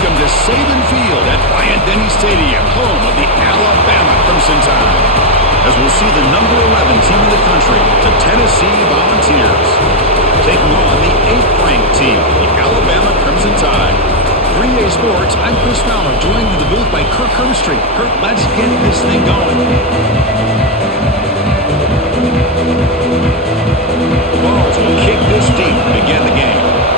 Welcome to Saban Field at Bryant-Denny Stadium, home of the Alabama Crimson Tide. As we'll see the number 11 team in the country, the Tennessee Volunteers, taking on the 8th-ranked team, the Alabama Crimson Tide. 3A Sports, I'm Chris Fowler, joined in the booth by Kirk Hermstreet. Kirk, let's get this thing going. The Vols will kick this deep to begin the game.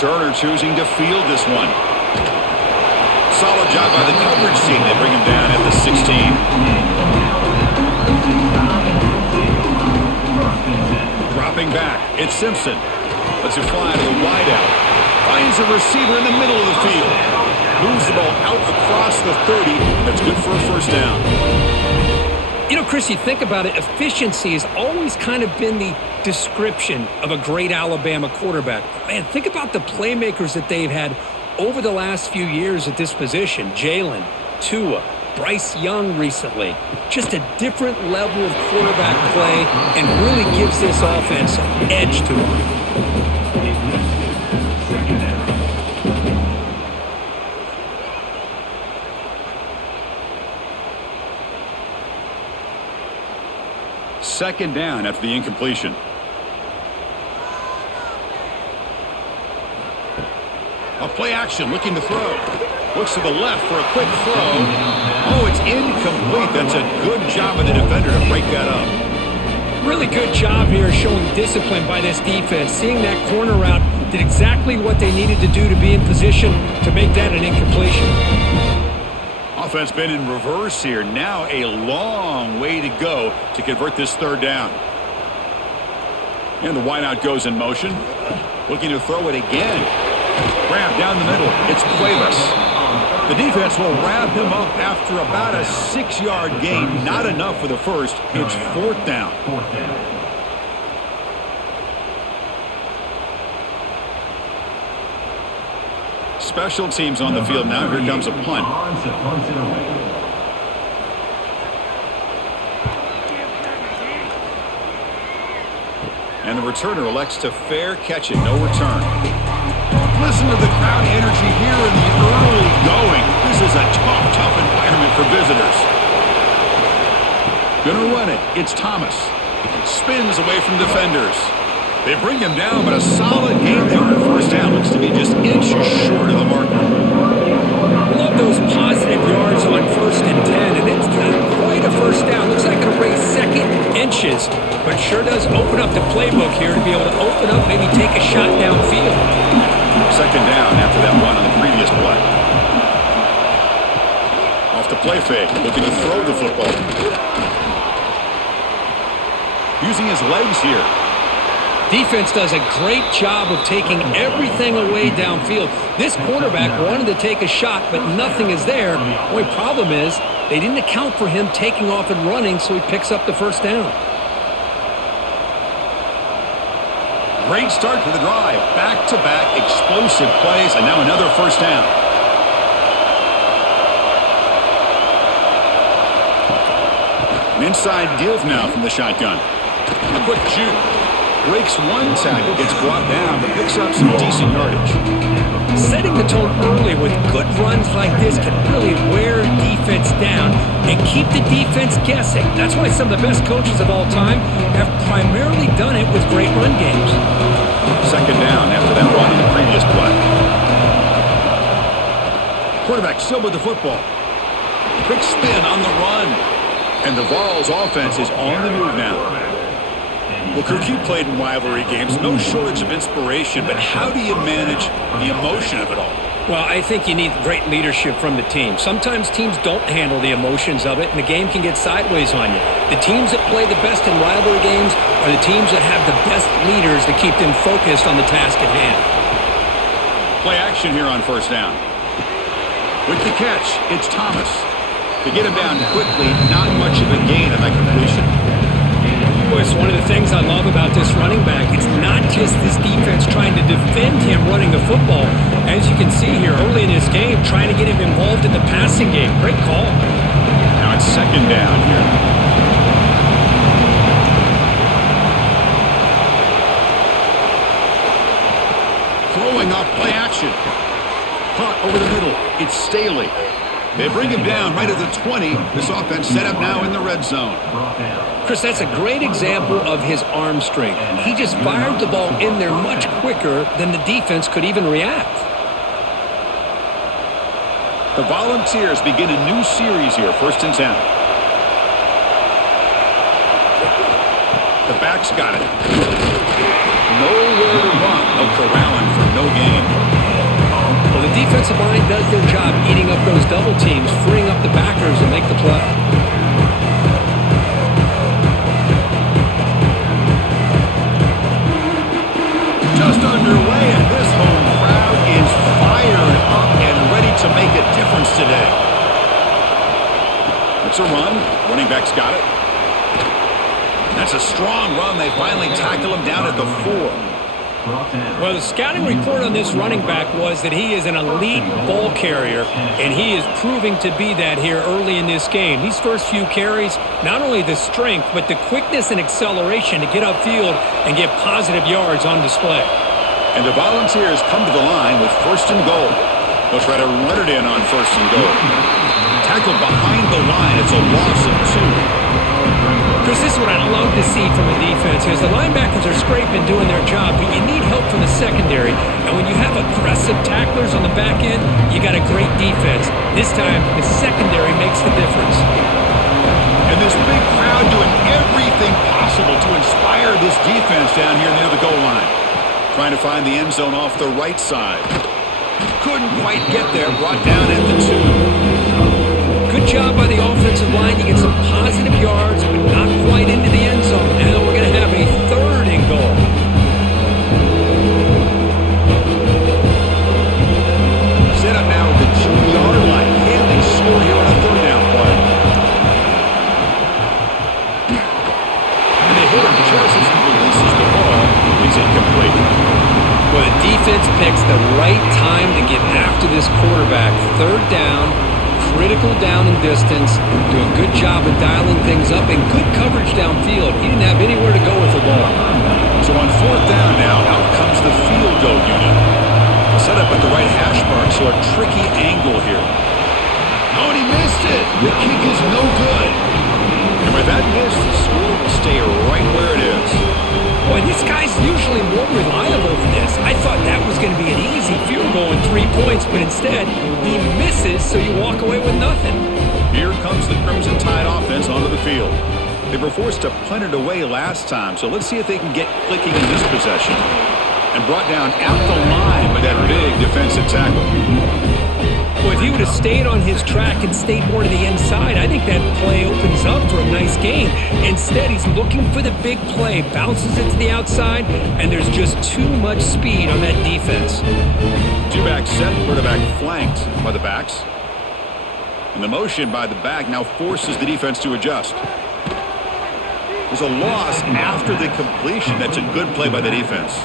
Returner choosing to field this one. Solid job by the coverage team. They bring him down at the 16. Dropping back, it's Simpson. Lets it fly to the wideout. Finds a receiver in the middle of the field. Moves the ball out across the 30. That's good for a first down. You know, Chris, you think about it, efficiency has always kind of been the description of a great Alabama quarterback. Man, think about the playmakers that they've had over the last few years at this position. Jalen, Tua, Bryce Young recently. Just a different level of quarterback play and really gives this offense an edge to it. Second down after the incompletion. A play action, looking to throw. Looks to the left for a quick throw. Oh, it's incomplete. That's a good job of the defender to break that up. Really good job here showing discipline by this defense. Seeing that corner route, did exactly what they needed to do to be in position to make that an incompletion. Offense been in reverse here. Now a long way to go to convert this third down. And the wideout goes in motion. Looking to throw it again. Grab down the middle. It's Cuevas. The defense will wrap him up after about a 6-yard gain. Not enough for the first. It's fourth down. Special teams on the field now. Here comes a punt. And the returner elects to fair catch it. No return. Listen to the crowd energy here in the early going. This is a tough environment for visitors. Gonna run it. It's Thomas. Spins away from defenders. They bring him down, but a solid game there on first down. Looks to be just inches short of the marker. Love those positive yards on 1st and 10, and it's not quite a first down. Looks like it'll raise second inches, but sure does open up the playbook here to be able to open up, maybe take a shot downfield. Second down after that one on the previous play. Off the play fake, looking to throw the football. Using his legs here. Defense does a great job of taking everything away downfield. This quarterback wanted to take a shot, but nothing is there. The only problem is they didn't account for him taking off and running, so he picks up the first down. Great start for the drive. Back-to-back explosive plays, and now another first down. An inside deal now from the shotgun. A quick shoot. Breaks one tackle, gets brought down, but picks up some decent yardage. Setting the tone early with good runs like this can really wear defense down and keep the defense guessing. That's why some of the best coaches of all time have primarily done it with great run games. Second down after that one on the previous play. Quarterback still with the football. Quick spin on the run. And the Vols offense is on the move now. Well, Kirk, you played in rivalry games. No shortage of inspiration, but how do you manage the emotion of it all? Well, I think you need great leadership from the team. Sometimes teams don't handle the emotions of it, and the game can get sideways on you. The teams that play the best in rivalry games are the teams that have the best leaders to keep them focused on the task at hand. Play action here on first down. With the catch, it's Thomas. To get him down quickly, not much of a gain on that completion. It's one of the things I love about this running back. It's not just this defense trying to defend him running the football. As you can see here early in this game, trying to get him involved in the passing game. Great call. Now it's second down here. throwing off play action. Caught over the middle. It's Staley. They bring him down right at the 20. This offense set up now in the red zone. Chris, that's a great example of his arm strength. He just fired the ball in there much quicker than the defense could even react. The Volunteers begin a new series here, 1st and 10. The back's got it. Nowhere to run. They'll corral him for no gain. Well, the defensive line does their job eating up those double teams, freeing up the backers to make the play. Just underway, and this home crowd is fired up and ready to make a difference today. It's a run. Running back's got it. That's a strong run. They finally tackle him down at the 4. Well, the scouting report on this running back was that he is an elite ball carrier, and he is proving to be that here early in this game. These first few carries, not only the strength, but the quickness and acceleration to get upfield and get positive yards on display. And the Volunteers come to the line with 1st and goal. They'll try to run it in on 1st and goal. Tackled behind the line. It's a loss of 2. Chris, this is what I love to see from a defense is the linebackers are scraping, doing their job, but you need help from the secondary. And when you have aggressive tacklers on the back end, you got a great defense. This time, the secondary makes the difference. And this big crowd doing everything possible to inspire this defense down here near the goal line. Trying to find the end zone off the right side. Couldn't quite get there, brought down at the 2. Good job by the offensive line to get some positive yards, but not quite into the end zone. Now we're going to have a 3rd and goal. Set up now at the 2-yard line. Can they score here on a 3rd down play? And they hit him just as he releases the ball. It's incomplete. Well, the defense picks the right time to get after this quarterback. 3rd down. Critical down and distance, do a good job of dialing things up, and good coverage downfield. He didn't have anywhere to go with the ball. So on 4th down now, out comes the field goal unit. Set up at the right hash mark, so a tricky angle here. Oh, and he missed it. The kick is no good. And with that miss, the score will stay right where it is. Boy, this guy's usually more reliable than this. I thought that was going to be an easy field goal and 3 points, but instead, he misses, so you walk away with nothing. Here comes the Crimson Tide offense onto the field. They were forced to punt it away last time, so let's see if they can get clicking in this possession. And brought down at the line with that big defensive tackle. Well, if he would have stayed on his track and stayed more to the inside, I think that play opens up for a nice gain. Instead, he's looking for the big play, bounces it to the outside, and there's just too much speed on that defense. 2-back set, quarterback flanked by the backs. And the motion by the back now forces the defense to adjust. There's a loss after the completion. That's a good play by the defense.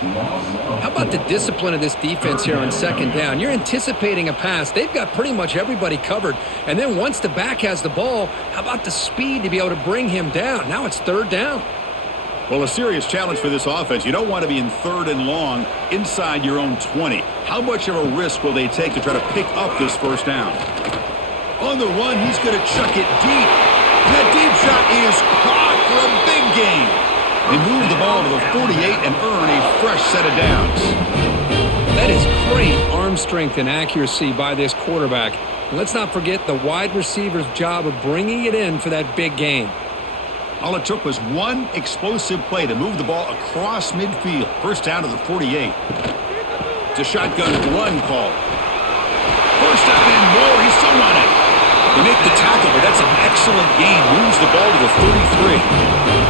How about the discipline of this defense here on 2nd down? You're anticipating a pass. They've got pretty much everybody covered. And then once the back has the ball, how about the speed to be able to bring him down? Now it's 3rd down. Well, a serious challenge for this offense. You don't want to be in 3rd and long inside your own 20. How much of a risk will they take to try to pick up this 1st down? On the run, he's going to chuck it deep. That deep shot is caught for a big gain. They move the ball to the 48 and earn a fresh set of downs. That is great arm strength and accuracy by this quarterback. And let's not forget the wide receiver's job of bringing it in for that big gain. All it took was one explosive play to move the ball across midfield. 1st down to the 48. It's a shotgun run call. 1st down and more. He's still on it. They make the tackle, but that's an excellent gain. Moves the ball to the 33.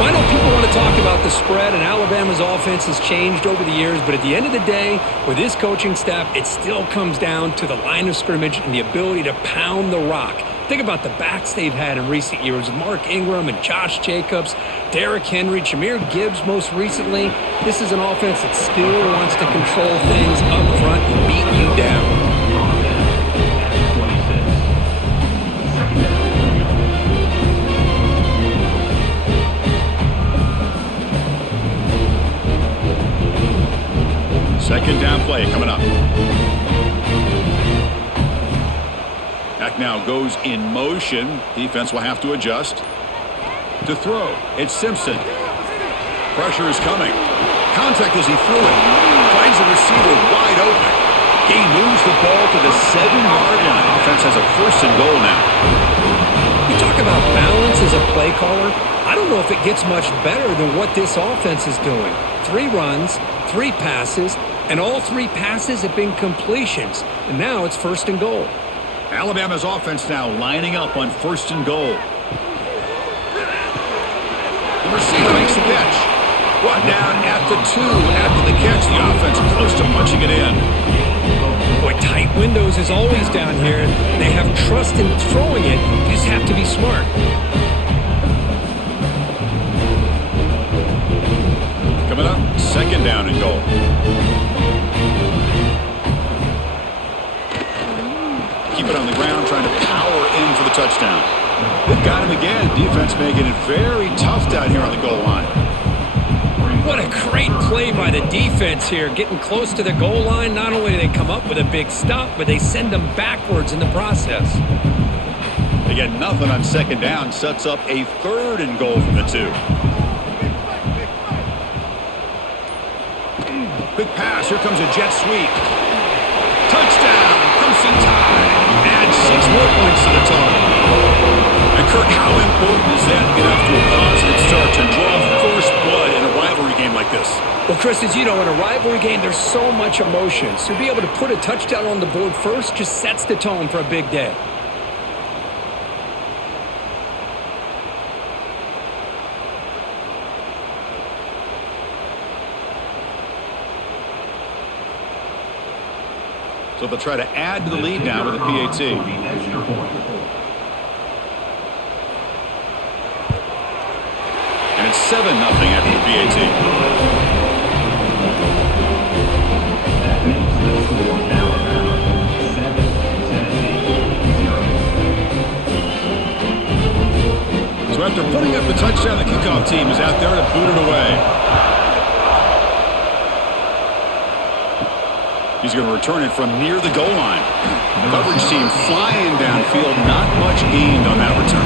Well, I know people want to talk about the spread, and Alabama's offense has changed over the years, but at the end of the day, with this coaching staff, it still comes down to the line of scrimmage and the ability to pound the rock. Think about the backs they've had in recent years. Mark Ingram and Josh Jacobs, Derrick Henry, Jahmyr Gibbs most recently. This is an offense that still wants to control things up front and beat you down. Second down play coming up. Back now goes in motion. Defense will have to adjust. To throw, it's Simpson. Pressure is coming. Contact as he threw it. Finds the receiver wide open. He moves the ball to the 7-yard line. Offense has a 1st and goal now. You talk about balance as a play caller. I don't know if it gets much better than what this offense is doing. 3 runs, 3 passes, and all 3 passes have been completions. And now it's 1st and goal. Alabama's offense now lining up on 1st and goal. The receiver makes the catch. Brought down at the 2 after the catch. The offense close to punching it in. Boy, tight windows is always down here. They have trust in throwing it. You just have to be smart. Coming up, 2nd down and goal. Keep it on the ground, trying to power in for the touchdown. They've got him again. Defense making it very tough down here on the goal line. What a great play by the defense here. Getting close to the goal line, not only do they come up with a big stop, but they send them backwards in the process. They get nothing on 2nd down. Sets up a 3rd and goal from the 2. Quick pass. Here comes a jet sweep. Touchdown. Crimson Tide. Add 6 more points to the total. And Kirk, how important is that to get off to a positive start to draw first blood in a rivalry game like this? Well, Chris, as you know, in a rivalry game, there's so much emotion. So to be able to put a touchdown on the board first just sets the tone for a big day. So they'll try to add to the lead now with a PAT. And it's 7-0 after the PAT. So after putting up the touchdown, the kickoff team is out there to boot it away. He's going to return it from near the goal line. Coverage team flying downfield. Not much gained on that return.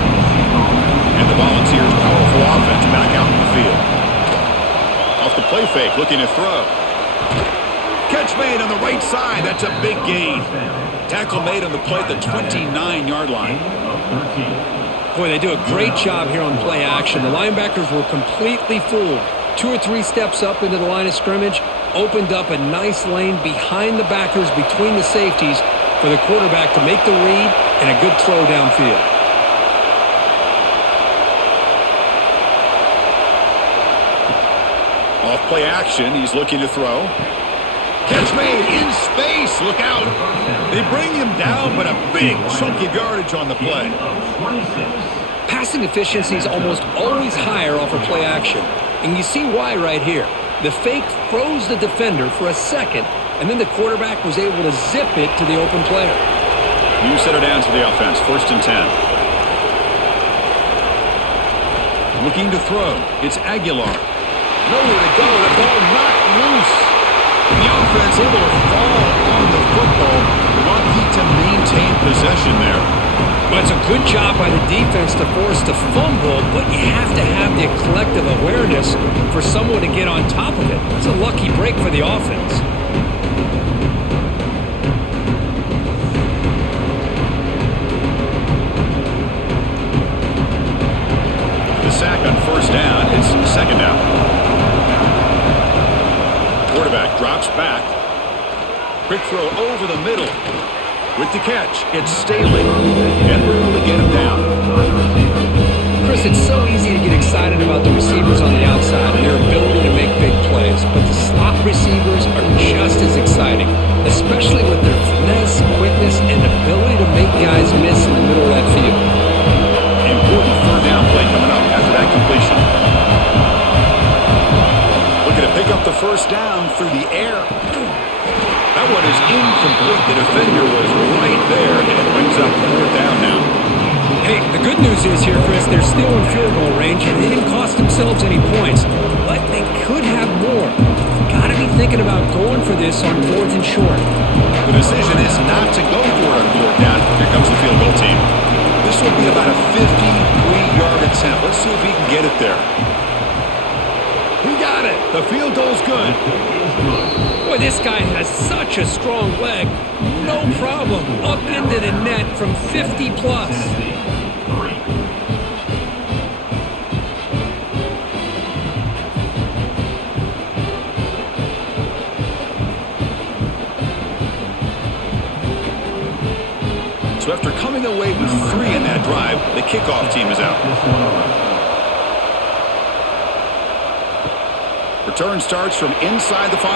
And the Volunteers' powerful offense back out in the field. Off the play fake, looking to throw. Catch made on the right side. That's a big gain. Tackle made on the play at the 29-yard line. Boy, they do a great job here on play action. The linebackers were completely fooled. 2 or 3 steps up into the line of scrimmage, opened up a nice lane behind the backers between the safeties for the quarterback to make the read and a good throw downfield. Off play action, he's looking to throw. Catch made in space, look out. They bring him down, but a big chunk of yardage on the play. Passing efficiency is almost always higher off of play action. And you see why right here. The fake froze the defender for a second, and then the quarterback was able to zip it to the open player. New set of downs for the offense, 1st and 10. Looking to throw, it's Aguilar. Nowhere to go, the ball knocked loose. The offense able to fall on the football, lucky to maintain possession there. Well, it's a good job by the defense to force the fumble, but you have to have the collective awareness for someone to get on top of it. It's a lucky break for the offense. The sack on 1st down, it's 2nd down. Quarterback drops back. Quick throw over the middle. With the catch, it's Staley. And we're able to get him down. Chris, it's so easy to get excited about the receivers on the outside and their ability to make big plays, but the slot receivers are just as exciting, especially with their finesse, quickness, and ability to make guys miss in the middle of that field. Important 3rd down play coming up after that completion. Looking to pick up the 1st down through the air. That one is incomplete. The defender was right there, and it brings up 4th down now. Hey, the good news is here, Chris, they're still in field goal range, and they didn't cost themselves any points, but they could have more. Got to be thinking about going for this on 4th and short. The decision is not to go for it on 4th down. Here comes the field goal team. This will be about a 53-yard attempt. Let's see if he can get it there. He got it. The field goal's good. Boy, this guy has such a strong leg. No problem. Up into the net from 50 plus. So after coming away with 3 in that drive, the kickoff team is out. Return starts from inside the 5.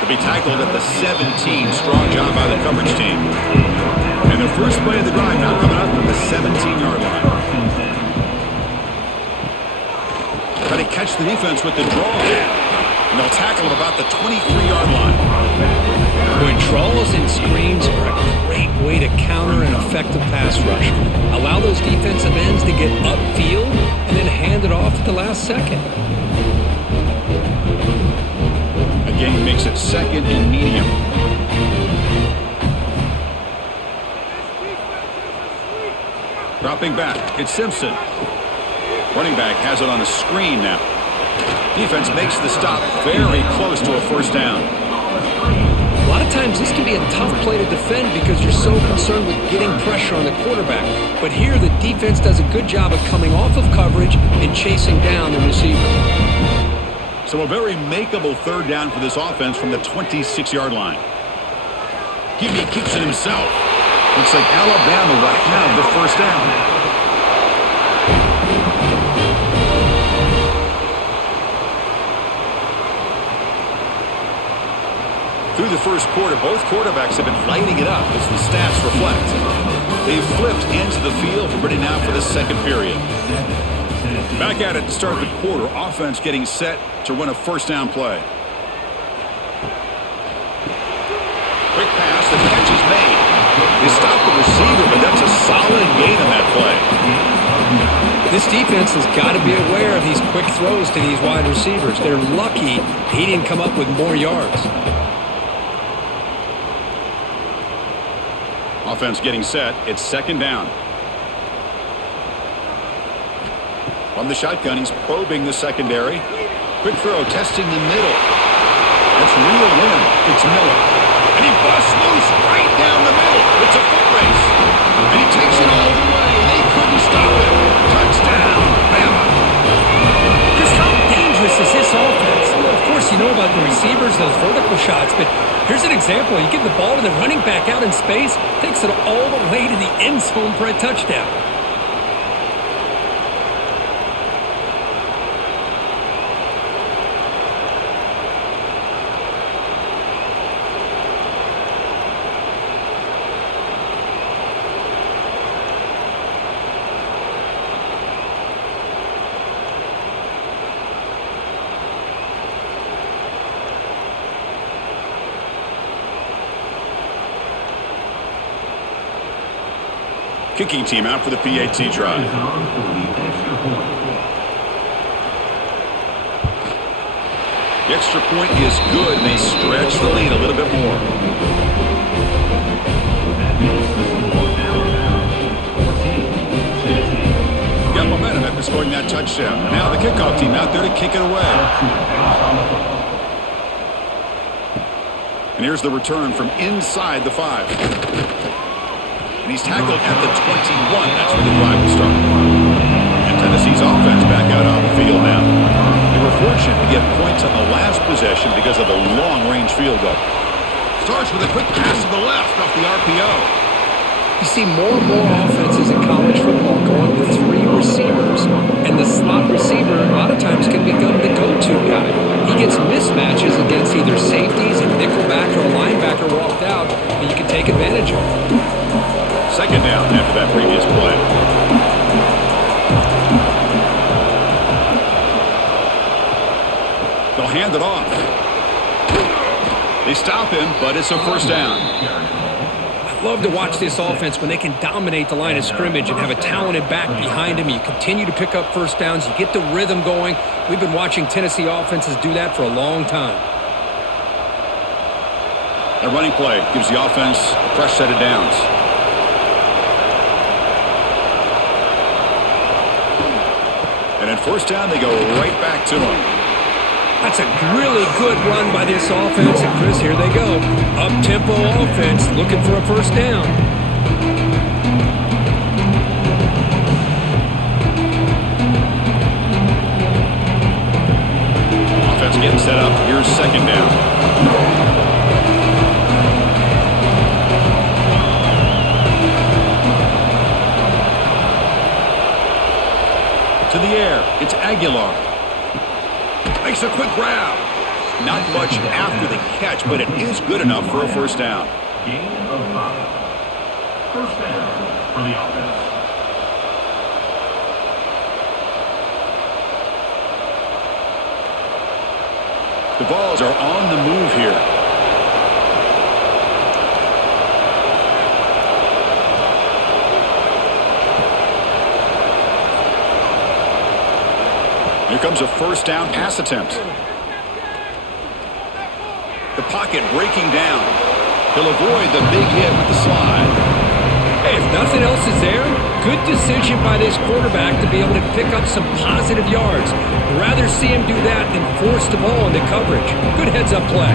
To be tackled at the 17. Strong job by the coverage team. And the first play of the drive now coming up from the 17-yard line. Try to catch the defense with the draw. And they'll tackle him about the 23-yard line. When draws and screens are a great way to counter an effective pass rush. Allow those defensive ends to get upfield and then hand it off at the last second. Again, makes it 2nd and medium. Dropping back, it's Simpson. Running back has it on a screen now. Defense makes the stop very close to a 1st down. A lot of times this can be a tough play to defend because you're so concerned with getting pressure on the quarterback. But here the defense does a good job of coming off of coverage and chasing down the receiver. So a very makeable 3rd down for this offense from the 26-yard line. He keeps it himself. Looks like Alabama will have the 1st down. Through the first quarter, both quarterbacks have been lighting it up as the stats reflect. They've flipped into the field, ready now for the 2nd period. Back at it to start the quarter. Offense getting set to run a 1st down play. Quick pass, the catch is made. They stop the receiver, but that's a solid gain on that play. This defense has got to be aware of these quick throws to these wide receivers. They're lucky he didn't come up with more yards. Offense getting set. It's 2nd down. From the shotgun, he's probing the secondary. Quick throw, testing the middle. That's reeled in. It's Miller. And he busts loose right down the middle. It's a foot race. And he takes it all the way. They couldn't stop it. Touchdown, Bama. Just how dangerous is this offense? Well, of course, you know about the receivers, those vertical shots, but here's an example. You give the ball to the running back out in space, takes it all the way to the end zone for a touchdown. Kicking team out for the PAT try. The extra point is good, and they stretch the lead a little bit more. Got momentum after scoring that touchdown. Now the kickoff team out there to kick it away. And here's the return from inside the 5. And he's tackled at the 21. That's where the drive will start. And Tennessee's offense back out on the field now. They were fortunate to get points on the last possession because of the long-range field goal. Starts with a quick pass to the left off the RPO. You see more and more offenses in college football going with 3 receivers. And the slot receiver a lot of times can become the go-to guy. He gets mismatches against either safeties, a nickelback, or a linebacker walked out that you can take advantage of. 2nd down after that previous play. They'll hand it off. They stop him, but it's a 1st down. I love to watch this offense when they can dominate the line of scrimmage and have a talented back behind him. You continue to pick up 1st downs. You get the rhythm going. We've been watching Tennessee offenses do that for a long time. A running play gives the offense a fresh set of downs. And at first down, they go right back to him. That's a really good run by this offense. And Chris, here they go. Up-tempo offense looking for a first down. Offense getting set up. Here's second down. To the air, it's Aguilar. Makes a quick grab. Not much after the catch, but it is good enough for a first down. Gain of 5. First down for the offense. The Vols are on the move here. Here comes a first down pass attempt. The pocket breaking down. He'll avoid the big hit with the slide. Hey, if nothing else is there, good decision by this quarterback to be able to pick up some positive yards. Rather see him do that than force the ball into coverage. Good heads-up play.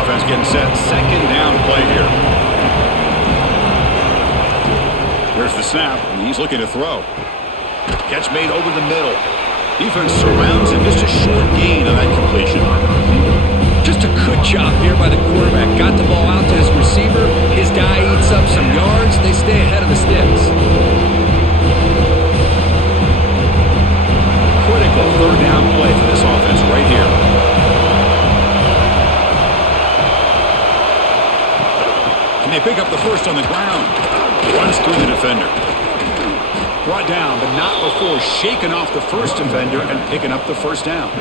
Offense getting set. Second down play here. There's the snap, and he's looking to throw. Catch made over the middle. Defense surrounds him. Just a short gain on that completion. Just a good job here by the quarterback. Got the ball out to his receiver. His guy eats up some yards. They stay ahead of the sticks. Critical third down play for this offense right here. Can they pick up the first on the ground? Runs through the defender. Brought down, but not before shaking off the first defender and picking up the first down.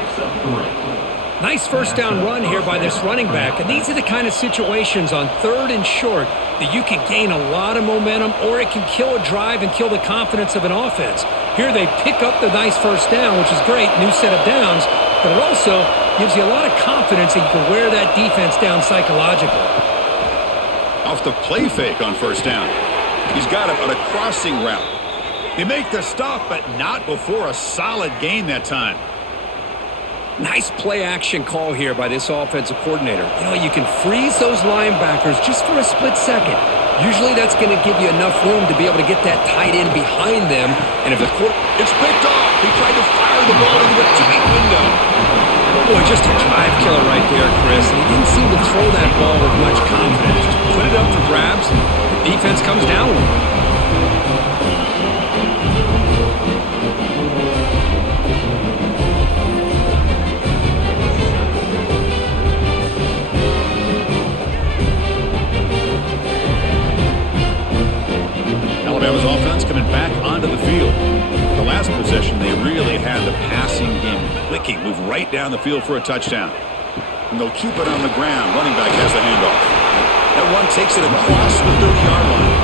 Nice first down run here by this running back. And these are the kind of situations on third and short that you can gain a lot of momentum, or it can kill a drive and kill the confidence of an offense. Here they pick up the nice first down, which is great, new set of downs, but it also gives you a lot of confidence that you can wear that defense down psychologically. Off the play fake on first down. He's got him on a crossing route. They make the stop, but not before a solid gain that time. Nice play-action call here by this offensive coordinator. You know, you can freeze those linebackers just for a split second. Usually that's going to give you enough room to be able to get that tight end behind them. And if the it's picked off. He tried to fire the ball into a tight window. Boy, just a drive killer right there, Chris. And he didn't seem to throw that ball with much confidence. Just put it up for grabs, and the defense comes down with it. Alabama's offense coming back onto the field. The last possession, they really had the passing game clicking, move right down the field for a touchdown. And they'll keep it on the ground. Running back has the handoff. That one takes it across the 30-yard line.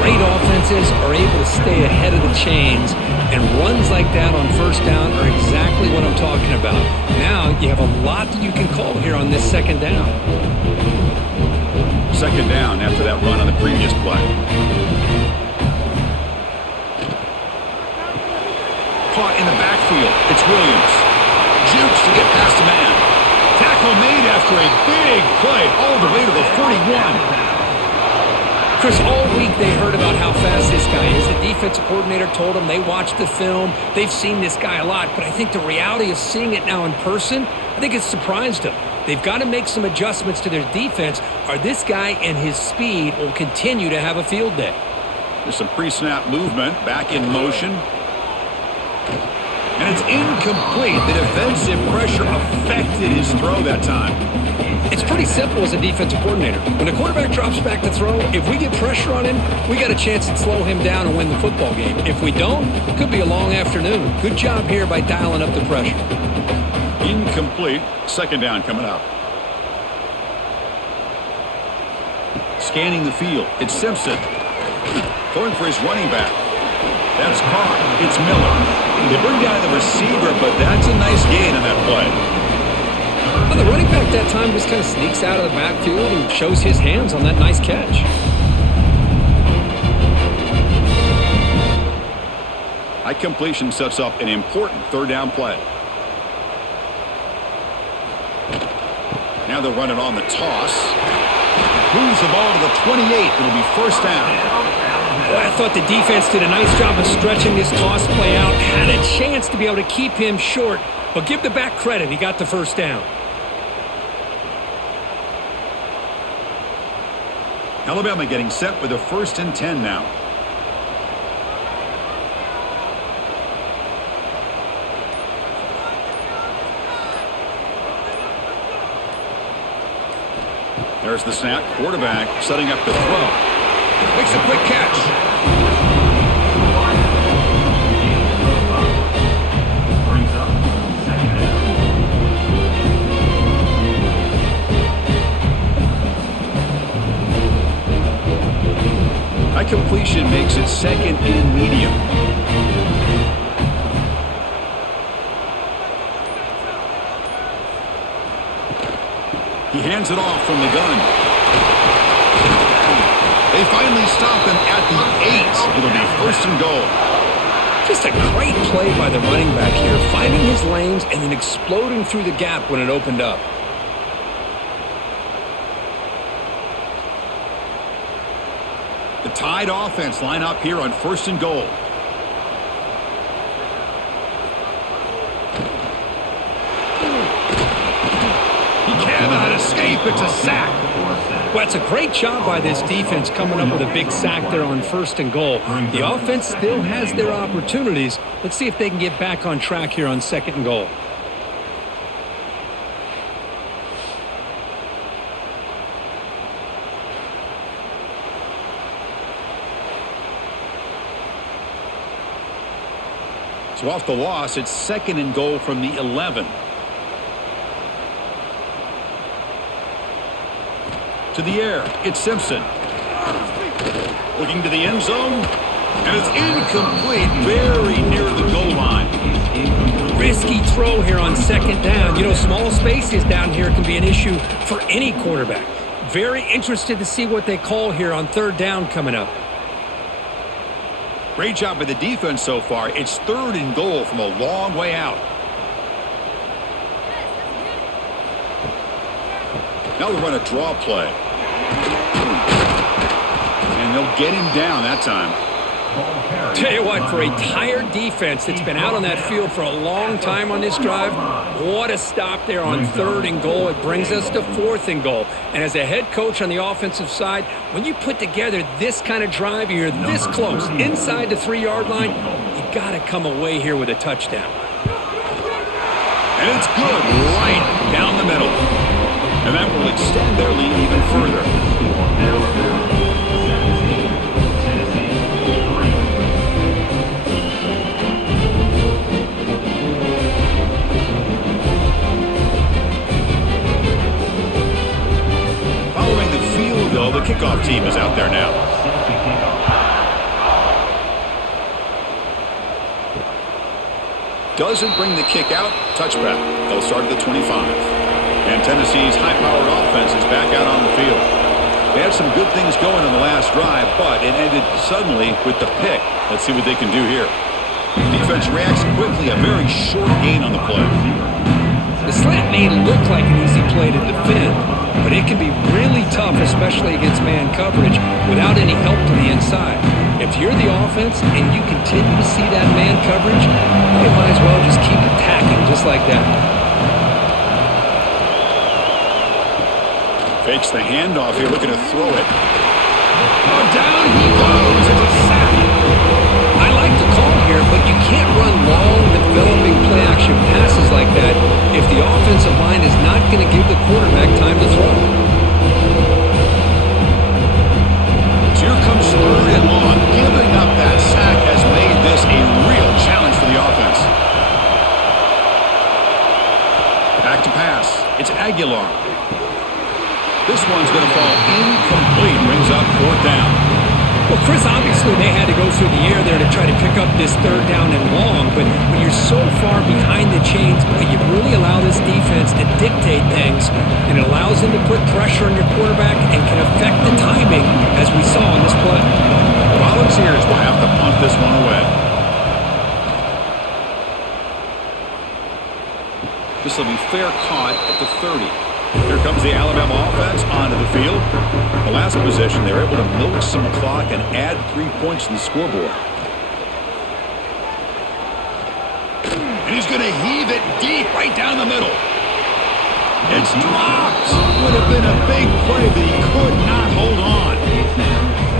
Great offenses are able to stay ahead of the chains, and runs like that on first down are exactly what I'm talking about. Now you have a lot that you can call here on this second down. Second down after that run on the previous play. Caught in the backfield. It's Williams. Jukes to get past the man. Tackle made after a big play all the way to the 41. Chris, all week they heard about how fast this guy is. The defensive coordinator told them they watched the film. They've seen this guy a lot, but I think the reality of seeing it now in person, I think it's surprised them. They've got to make some adjustments to their defense, or this guy and his speed will continue to have a field day. There's some pre-snap movement, back in motion. And it's incomplete. The defensive pressure affected his throw that time. It's pretty simple as a defensive coordinator. When a quarterback drops back to throw, if we get pressure on him, we got a chance to slow him down and win the football game. If we don't, it could be a long afternoon. Good job here by dialing up the pressure. Incomplete. Second down coming up. Scanning the field. It's Simpson. Going for his running back. That's caught. It's Miller. They bring down the receiver, but that's a nice gain on that play. Well, the running back that time just kind of sneaks out of the backfield and shows his hands on that nice catch. High completion sets up an important third down play. Now they'll run it on the toss. Moves the ball to the 28. It'll be first down. Well, I thought the defense did a nice job of stretching this toss play out. Had a chance to be able to keep him short, but give the back credit. He got the first down. Alabama getting set with a 1st and 10 now. There's the snap. Quarterback setting up the throw. Makes a quick catch. Brings up second down. High completion makes it 2nd and medium. He hands it off from the gun. They finally stop him at the 8. It'll be 1st and goal. Just a great play by the running back here, finding his lanes and then exploding through the gap when it opened up. The Tide offense line up here on 1st and goal. Cannot escape. It's a sack. Well, it's a great job by this defense coming up with a big sack there on 1st and goal. The offense still has their opportunities. Let's see if they can get back on track here on 2nd and goal. So off the loss, it's 2nd and goal from the 11. To the air, it's Simpson. Looking to the end zone, and it's incomplete, very near the goal line. Risky throw here on 2nd down. You know, small spaces down here can be an issue for any quarterback. Very interested to see what they call here on 3rd down coming up. Great job by the defense so far. It's 3rd and goal from a long way out. Now they'll run a draw play. And they'll get him down that time. Tell you what, for a tired defense that's been out on that field for a long time on this drive, what a stop there on 3rd and goal. It brings us to 4th and goal. And as a head coach on the offensive side, when you put together this kind of drive, you're this close, inside the 3-yard line, you got to come away here with a touchdown. And it's good, right down the middle. And that will extend their lead even further. Following the field goal, the kickoff team is out there now. Doesn't bring the kick out. Touchback. They'll start at the 25. And Tennessee's high-powered offense is back out on the field. They had some good things going on the last drive, but it ended suddenly with the pick. Let's see what they can do here. Defense reacts quickly. A very short gain on the play. The slant may look like an easy play to defend, but it can be really tough, especially against man coverage, without any help to the inside. If you're the offense and you continue to see that man coverage, you might as well just keep attacking just like that. Fakes the handoff here, looking to throw it. Oh, down he goes. It's a sack. I like the call here, but you can't run long, developing play-action passes like that if the offensive line is not going to give the quarterback time to throw. So here comes 3rd and long. Giving up that sack has made this a real challenge for the offense. Back to pass. It's Aguilar. This one's going to fall incomplete. Brings up 4th down. Well, Chris, obviously they had to go through the air there to try to pick up this 3rd down and long, but when you're so far behind the chains, boy, you really allow this defense to dictate things, and it allows him to put pressure on your quarterback and can affect the timing, as we saw in this play. Volunteers will have to punt this one away. This will be fair caught at the 30. Here comes the Alabama offense onto the field. The last possession, they were able to milk some clock and add 3 points to the scoreboard. And he's going to heave it deep right down the middle. It's dropped. Would have been a big play, but he could not hold on.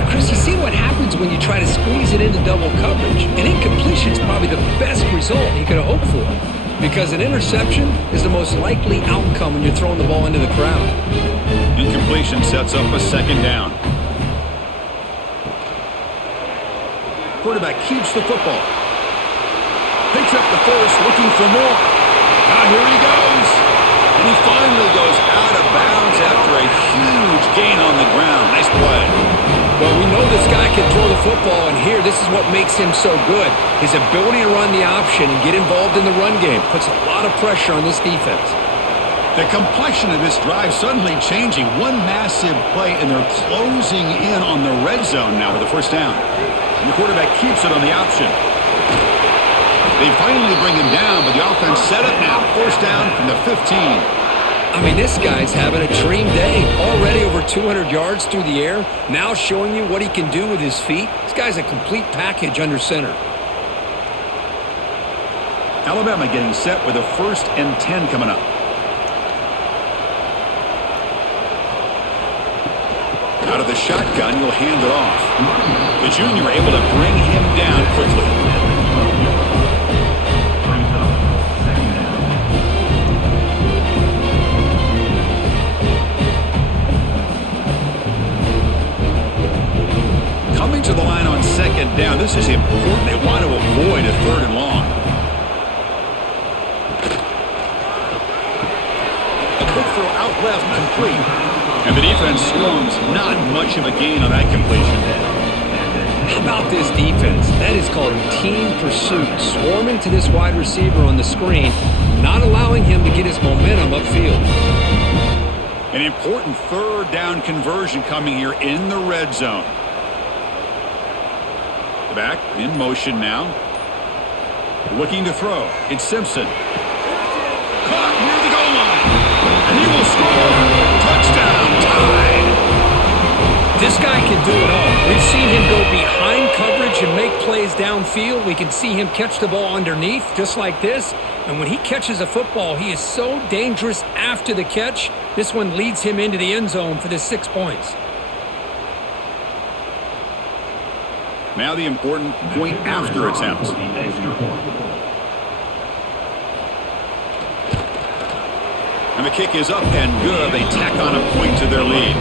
Chris, you see what happens when you try to squeeze it into double coverage. An incompletion is probably the best result he could have hoped for, because an interception is the most likely outcome when you're throwing the ball into the crowd. Incompletion sets up a second down. Quarterback keeps the football. Picks up the first, looking for more. Now here he goes. And he finally goes out of bounds after a huge gain on the ground. Nice play. Well, we know this guy can throw the football, and here, this is what makes him so good. His ability to run the option and get involved in the run game puts a lot of pressure on this defense. The complexion of this drive suddenly changing. One massive play, and they're closing in on the red zone now with the first down. And the quarterback keeps it on the option. They finally bring him down, but the offense set up now. First down from the 15. I mean, this guy's having a dream day. Already over 200 yards through the air. Now showing you what he can do with his feet. This guy's a complete package under center. Alabama getting set with a 1st and 10 coming up. Out of the shotgun, you'll hand it off. The junior able to bring him down quickly. Coming to the line on 2nd down. This is important. They want to avoid a 3rd and long. A quick throw out left, complete. And the defense swarms. Not much of a gain on that completion. How about this defense? That is called team pursuit. Swarming to this wide receiver on the screen, not allowing him to get his momentum upfield. An important 3rd down conversion coming here in the red zone. The back in motion now. Looking to throw. It's Simpson. Caught near the goal line. And he will score. Touchdown. Tied. This guy can do it all. We've seen him go behind coverage and make plays downfield. We can see him catch the ball underneath just like this. And when he catches a football, he is so dangerous after the catch. This one leads him into the end zone for the 6 points. Now the important point after attempt. And the kick is up and good. They tack on a point to their lead.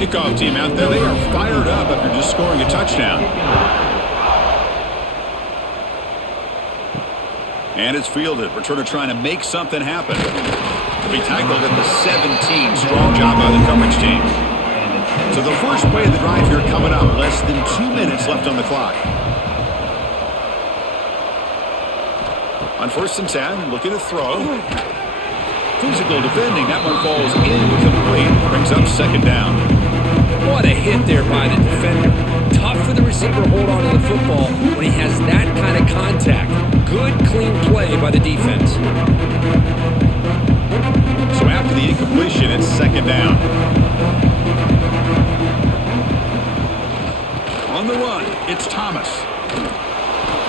Kickoff team out there. They are fired up after just scoring a touchdown. And it's fielded. Returner trying to make something happen. To be tackled at the 17. Strong job by the coverage team. So the first play of the drive here coming up. Less than 2 minutes left on the clock. On 1st and 10, looking to throw. Physical defending. That one falls incomplete. Brings up 2nd down. What a hit there by the defender. Tough for the receiver to hold on to the football when he has that kind of contact. Good, clean play by the defense. So after the incompletion, it's 2nd down. On the run, it's Thomas.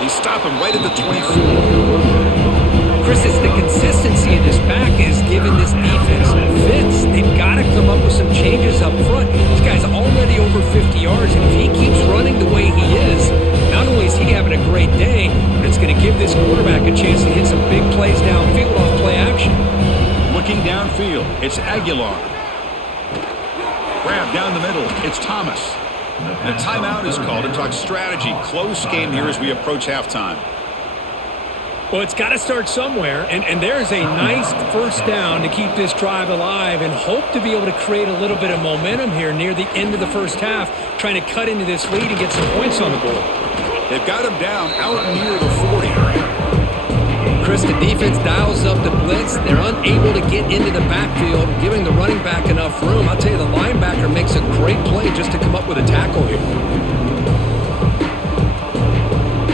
They stop him right at the 24. Chris, it's the consistency of this back is giving this defense fits. They've got to come up with some changes up front. This guy's already over 50 yards, and if he keeps running the way he is, not only is he having a great day, but it's going to give this quarterback a chance to hit some big plays downfield off play action. Looking downfield, it's Aguilar. Grab down the middle, it's Thomas. The timeout is called to talk strategy. Close game here as we approach halftime. Well, it's got to start somewhere, and there's a nice first down to keep this drive alive and hope to be able to create a little bit of momentum here near the end of the first half, trying to cut into this lead and get some points on the board. They've got him down out near the 40. Chris, the defense dials up the blitz. They're unable to get into the backfield, giving the running back enough room. I'll tell you, the linebacker makes a great play just to come up with a tackle here.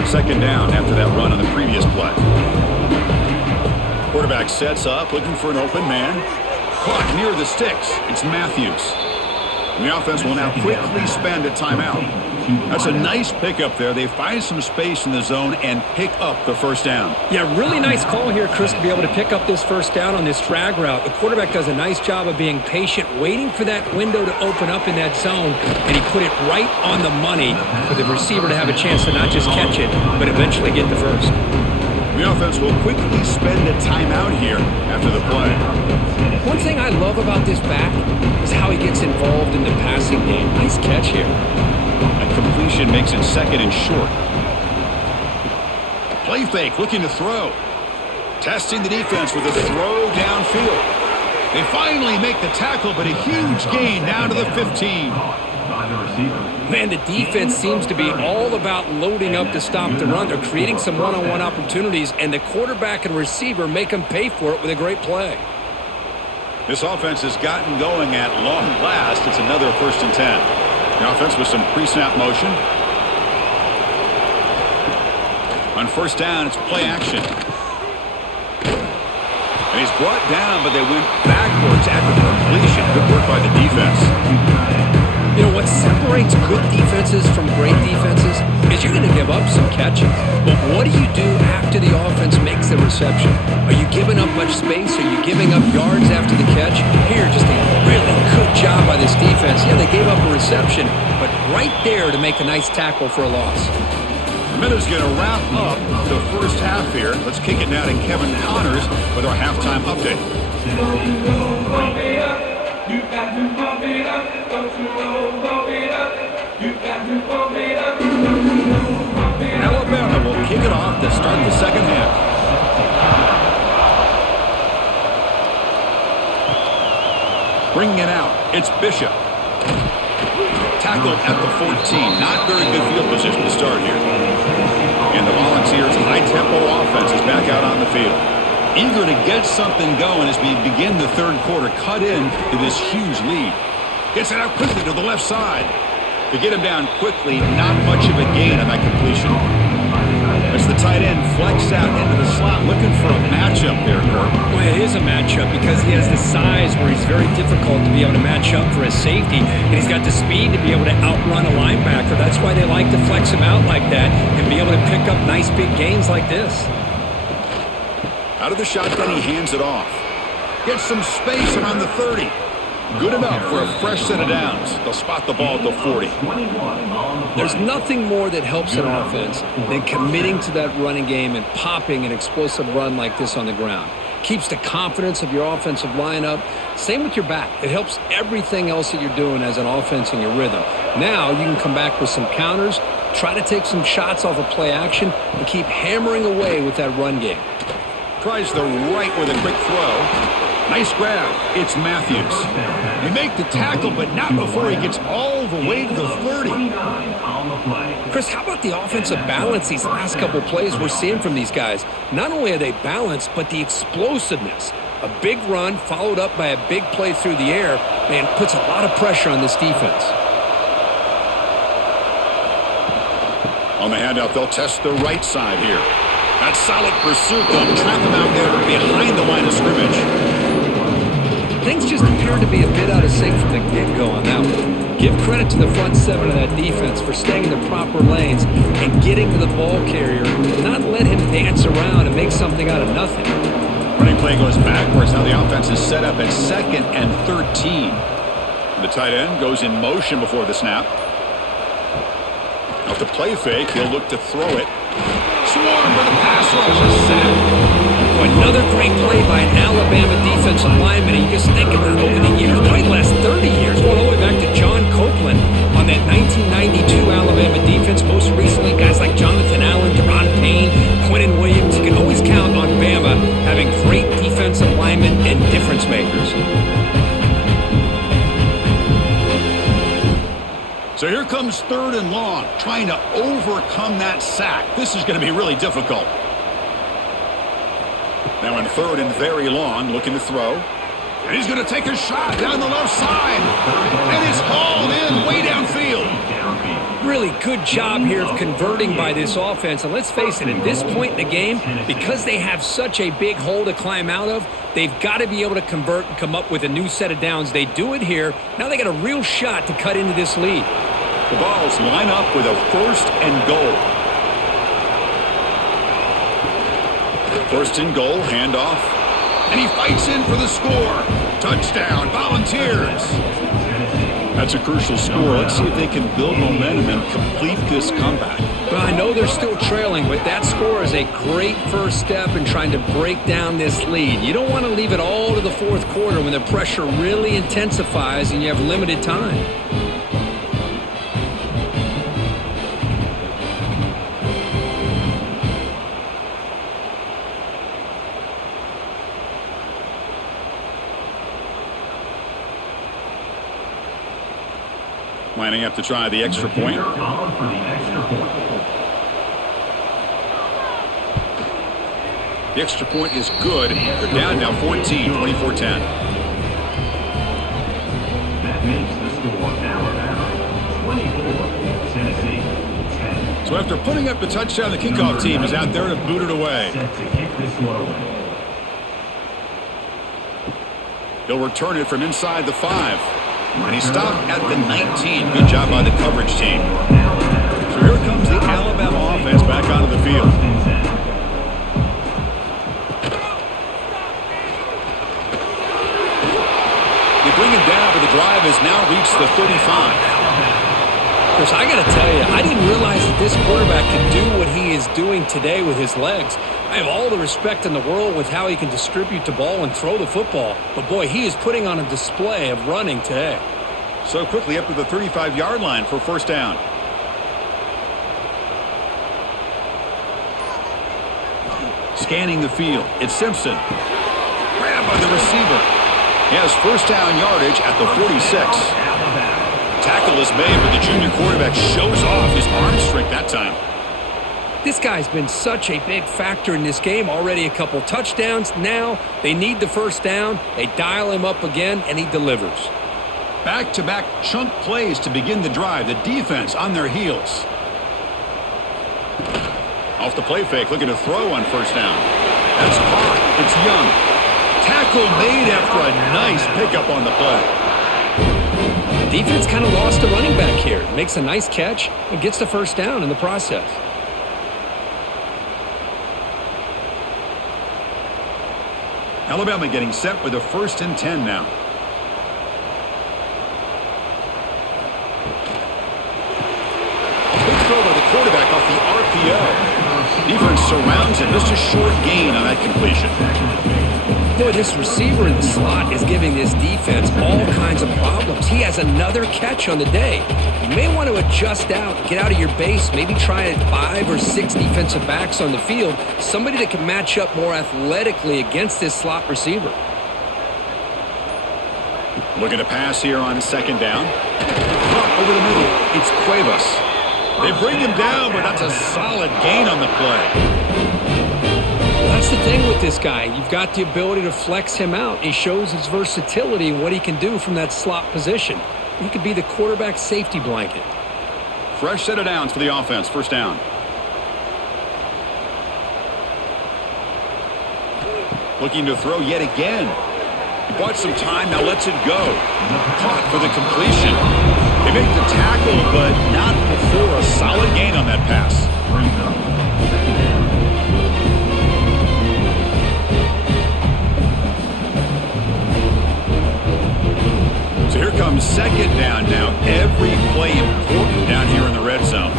Second down after that run on the previous play. Quarterback sets up, looking for an open man. Caught near the sticks. It's Matthews. And the offense will now quickly spend a timeout. That's a nice pickup there. They find some space in the zone and pick up the first down. Yeah, really nice call here, Chris, to be able to pick up this first down on this drag route. The quarterback does a nice job of being patient, waiting for that window to open up in that zone, and he put it right on the money for the receiver to have a chance to not just catch it, but eventually get the first. The offense will quickly spend a timeout here after the play. One thing I love about this back is how he gets involved in the passing game. Nice catch here. That completion makes it second and short. Play fake, looking to throw. Testing the defense with a throw downfield. They finally make the tackle, but a huge gain down to the 15. Man, the defense seems to be all about loading up to stop the run. They're creating some one-on-one opportunities, and the quarterback and receiver make them pay for it with a great play. This offense has gotten going at long last. It's another 1st and 10. The offense with some pre-snap motion. On first down, it's play action. And he's brought down, but they went backwards after the completion. Good work by the defense. You know, what separates good defenses from great defenses is you're going to give up some catches. But what do you do after the offense makes the reception? Are you giving up much space? Are you giving up yards after the catch? Here, just a really good job by this defense. Yeah, they gave up a reception, but right there to make a nice tackle for a loss. The Miller's going to wrap up the first half here. Let's kick it now to Kevin Connors with our halftime update. You got to pump it up, don't you know, pump it up. You got to pump it up, don't you know, pump it up. Alabama will kick it off to start the second half. Bringing it out, it's Bishop. Tackled at the 14. Not very good field position to start here. And the Volunteers' high-tempo offense is back out on the field. Eager to get something going as we begin the third quarter. Cut in to this huge lead. Gets it out quickly to the left side. To get him down quickly, not much of a gain on that completion. As the tight end flex out into the slot, looking for a matchup there, Kurt. Well, it is a matchup because he has the size where he's very difficult to be able to match up for his safety, and he's got the speed to be able to outrun a linebacker. That's why they like to flex him out like that and be able to pick up nice big gains like this. Out of the shotgun, he hands it off. Gets some space around the 30. Good enough for a fresh set of downs. They'll spot the ball at the 40. There's nothing more that helps an offense than committing to that running game and popping an explosive run like this on the ground. Keeps the confidence of your offensive lineup. Same with your back. It helps everything else that you're doing as an offense in your rhythm. Now you can come back with some counters, try to take some shots off of play action, and keep hammering away with that run game. Tries the right with a quick throw. Nice grab. It's Matthews. They make the tackle, but not before he gets all the way to the 30. Chris, how about the offensive balance these last couple plays we're seeing from these guys? Not only are they balanced, but the explosiveness. A big run followed up by a big play through the air, man, puts a lot of pressure on this defense. On the handoff, they'll test the right side here. That solid pursuit, they'll trap him out there behind the line of scrimmage. Things just appear to be a bit out of sync from the get-go on that one. Give credit to the front seven of that defense for staying in the proper lanes and getting to the ball carrier, not let him dance around and make something out of nothing. Running play goes backwards. Now the offense is set up at 2nd and 13. The tight end goes in motion before the snap. Off the play fake, he'll look to throw it. Swarm for the pass rush. Boy, another great play by an Alabama defensive lineman. And you just think about it over the years, probably the last 30 years, going all the way back to John Copeland on that 1992 Alabama defense. Most recently, guys like Jonathan Allen, Deron Payne, Quentin Williams. You can always count on Bama having great defensive linemen and difference makers. So here comes 3rd and long, trying to overcome that sack. This is going to be really difficult. Now in 3rd and very long, looking to throw. And he's going to take a shot down the left side. And it's hauled in way downfield. Really good job here of converting by this offense. And let's face it, at this point in the game, because they have such a big hole to climb out of, they've got to be able to convert and come up with a new set of downs. They do it here. Now they got a real shot to cut into this lead. The Vols line up with a 1st and goal. 1st and goal, handoff. And he fights in for the score. Touchdown, Volunteers. That's a crucial score. Let's see if they can build momentum and complete this comeback. Well, I know they're still trailing, but that score is a great first step in trying to break down this lead. You don't want to leave it all to the 4th quarter when the pressure really intensifies and you have limited time. Lining up to try the extra point. The extra point is good. They're down now 14, 24-10. That makes the score Alabama 24, Tennessee 10. So after putting up the touchdown, the kickoff team is out there to boot it away. Set to kick this one away. He'll return it from inside the 5. And he stopped at the 19. Good job by the coverage team. So here comes the Alabama offense back onto the field. They bring him down, but the drive has now reached the 35. Chris, I got to tell you, I didn't realize that this quarterback could do what he is doing today with his legs. I have all the respect in the world with how he can distribute the ball and throw the football. But, boy, he is putting on a display of running today. So quickly up to the 35-yard line for 1st down. Scanning the field. It's Simpson. Grabbed by the receiver. He has 1st down yardage at the 46. Tackle is made, but the junior quarterback shows off his arm strength that time. This guy's been such a big factor in this game. Already a couple touchdowns. Now they need the 1st down. They dial him up again, and he delivers. Back-to-back chunk plays to begin the drive. The defense on their heels. Off the play fake, looking to throw on 1st down. That's caught. It's Young. Tackle made after a nice pickup on the play. Defense kind of lost a running back here. Makes a nice catch and gets the 1st down in the process. Alabama getting set with a 1st and 10 now. Quick throw by the quarterback off the RPO. Defense surrounds him. Just a short gain on that completion. Boy, this receiver in the slot is giving this defense all kinds of problems. He has another catch on the day. You may want to adjust out, get out of your base, maybe try 5 or 6 defensive backs on the field, somebody that can match up more athletically against this slot receiver. Looking to pass here on 2nd down. Over the middle, it's Cuevas. They bring him down, but that's a solid gain on the play. That's the thing with this guy. You've got the ability to flex him out. He shows his versatility and what he can do from that slot position. He could be the quarterback safety blanket. Fresh set of downs for the offense. 1st down. Looking to throw yet again. He bought some time, now lets it go. Caught for the completion. They make the tackle, but not before a solid gain on that pass. So here comes 2nd down now. Every play important down here in the red zone.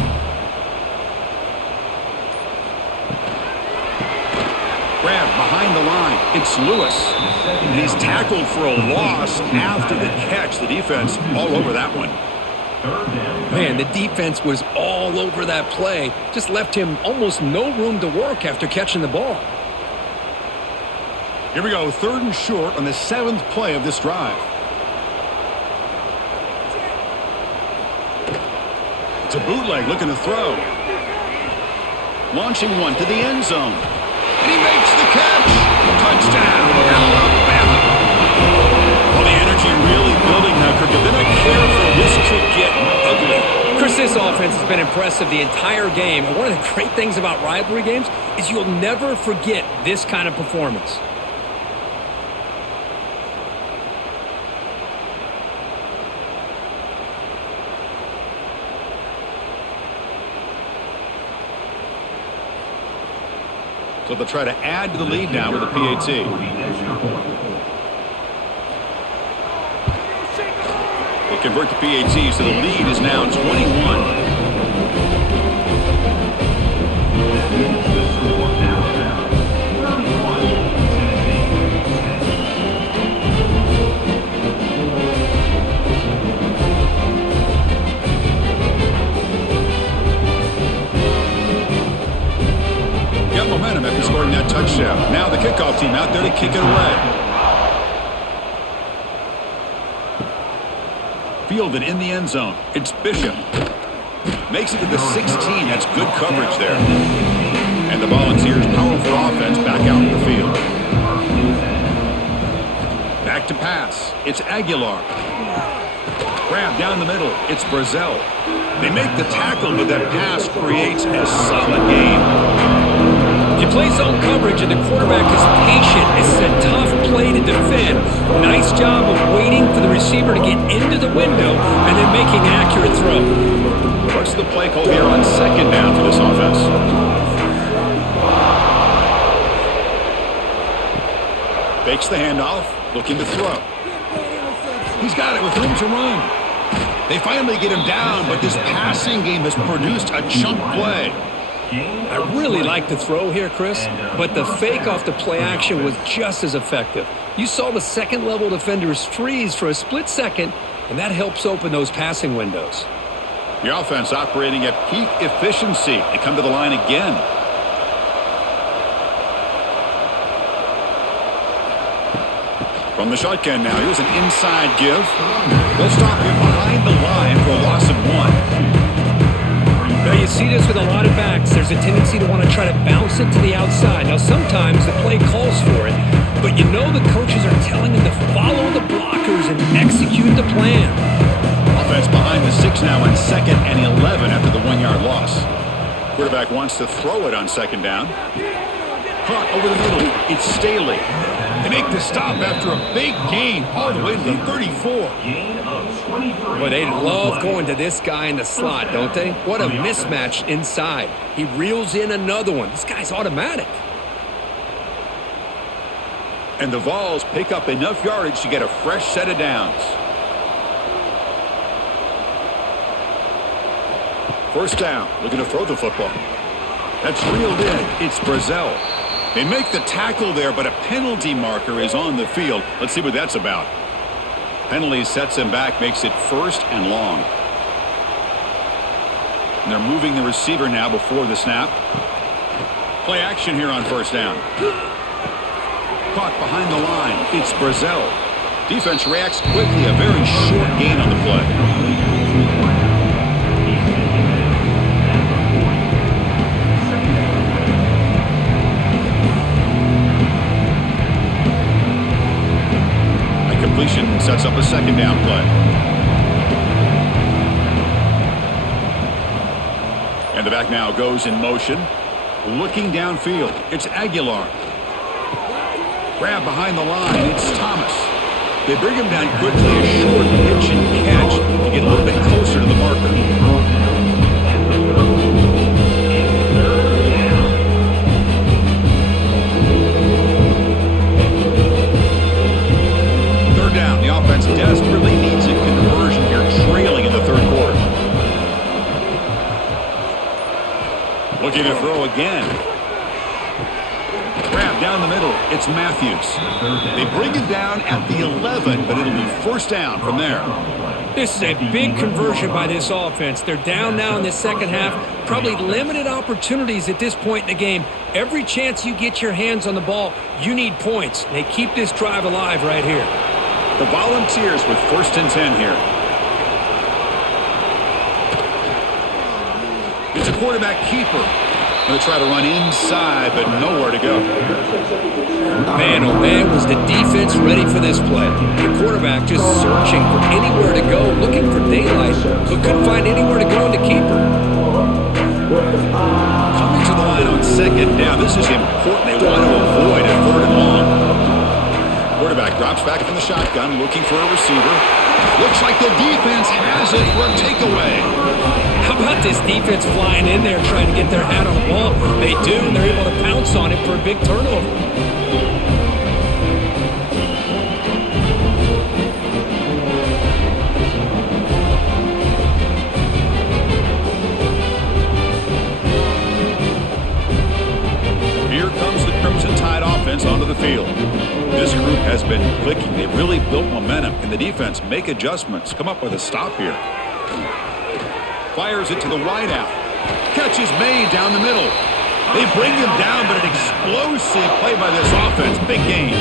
Grab behind the line. It's Lewis. And he's tackled for a loss after the catch. The defense all over that one. Man, the defense was all over that play. Just left him almost no room to work after catching the ball. Here we go, 3rd and short on the 7th play of this drive. It's a bootleg looking to throw. Launching one to the end zone. And he makes the catch. Touchdown, Alabama. Well, the energy really building now, Kirk. If they're not careful, this could get ugly. Chris, this offense has been impressive the entire game. And one of the great things about rivalry games is you'll never forget this kind of performance. So they'll try to add to the lead now with a PAT. They convert the PAT, so the lead is now 21. Momentum after scoring that touchdown. Now the kickoff team out there to kick it away. Fielded in the end zone. It's Bishop. Makes it to the 16. That's good coverage there. And the Volunteers' powerful offense back out in the field. Back to pass. It's Aguilar. Grab down the middle. It's Brazel. They make the tackle, but that pass creates a solid game. You play zone coverage and the quarterback is patient. It's a tough play to defend. Nice job of waiting for the receiver to get into the window and then making an accurate throw. What's the play call here on 2nd down for this offense? Fakes the handoff, looking to throw. He's got it with room to run. They finally get him down, but this passing game has produced a chunk play. I really like the throw here, Chris, but the fake off the play action was just as effective. You saw the 2nd-level defenders freeze for a split second, and that helps open those passing windows. The offense operating at peak efficiency. They come to the line again. From the shotgun now, here's an inside give. They'll stop him behind the line for a loss of 1. Now, you see this with a lot of backs. There's a tendency to want to try to bounce it to the outside. Now, sometimes the play calls for it, but you know the coaches are telling them to follow the blockers and execute the plan. Offense behind the 6 now on 2nd and 11 after the 1-yard loss. Quarterback wants to throw it on 2nd down. Caught over the middle. It's Staley. They make the stop after a big gain all the way to the 34. Boy, they love going to this guy in the slot, don't they? What a mismatch inside. He reels in another one. This guy's automatic. And the Vols pick up enough yardage to get a fresh set of downs. 1st down, looking to throw the football. That's reeled in. It's Brazel. They make the tackle there, but a penalty marker is on the field. Let's see what that's about. Penalty sets him back, makes it 1st and long. And they're moving the receiver now before the snap. Play action here on 1st down. Caught behind the line. It's Brazel. Defense reacts quickly. A very short gain on the play. Completion sets up a 2nd down play. And the back now goes in motion. Looking downfield. It's Aguilar. Grab behind the line. It's Thomas. They bring him down quickly. A short pitch and catch to get a little bit closer to the marker. Down. The offense desperately needs a conversion here, trailing in the 3rd quarter. Looking to throw again. Grab down down the middle. It's Matthews. They bring him down at the 11, but it'll be first down from there. This is a big conversion by this offense. They're down now in the second half. Probably limited opportunities at this point in the game. Every chance you get your hands on the ball, you need points. They keep this drive alive right here. The Volunteers with first and 10 here. It's a quarterback keeper. Going to try to run inside, but nowhere to go. Man, oh man, was the defense ready for this play. The quarterback just searching for anywhere to go, looking for daylight, but couldn't find anywhere to go in the keeper. Coming to the line on second down. This is important. They want to avoid a third and long. Quarterback drops back from the shotgun, looking for a receiver. Looks like the defense has it for a takeaway. How about this defense flying in there trying to get their hat on the ball? They do, and they're able to pounce on it for a big turnover. Here comes the Crimson Tide offense onto the field. This group has been clicking. They've really built momentum. Can the defense make adjustments? Come up with a stop here. Fires it to the wideout. Catch is made down the middle. They bring him down, but an explosive play by this offense. Big gain.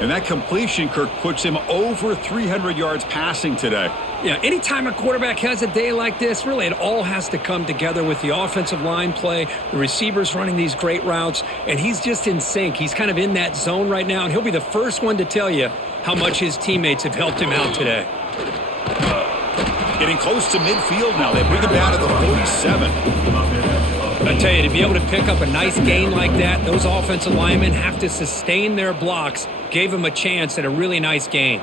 And that completion, Kirk, puts him over 300 yards passing today. Yeah, anytime a quarterback has a day like this, really it all has to come together with the offensive line play, the receivers running these great routes, and he's just in sync. He's kind of in that zone right now, and he'll be the first one to tell you how much his teammates have helped him out today. Getting close to midfield now. They bring him down to the 47. I tell you, to be able to pick up a nice gain like that, those offensive linemen have to sustain their blocks. Gave him a chance at a really nice gain.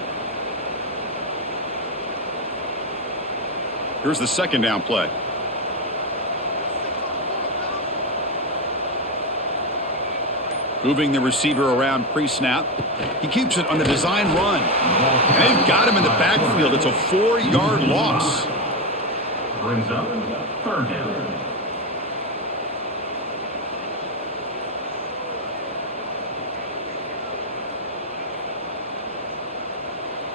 Here's the second down play. Moving the receiver around pre-snap. He keeps it on the design run. And they've got him in the backfield. It's a 4-yard loss. Brings up third down.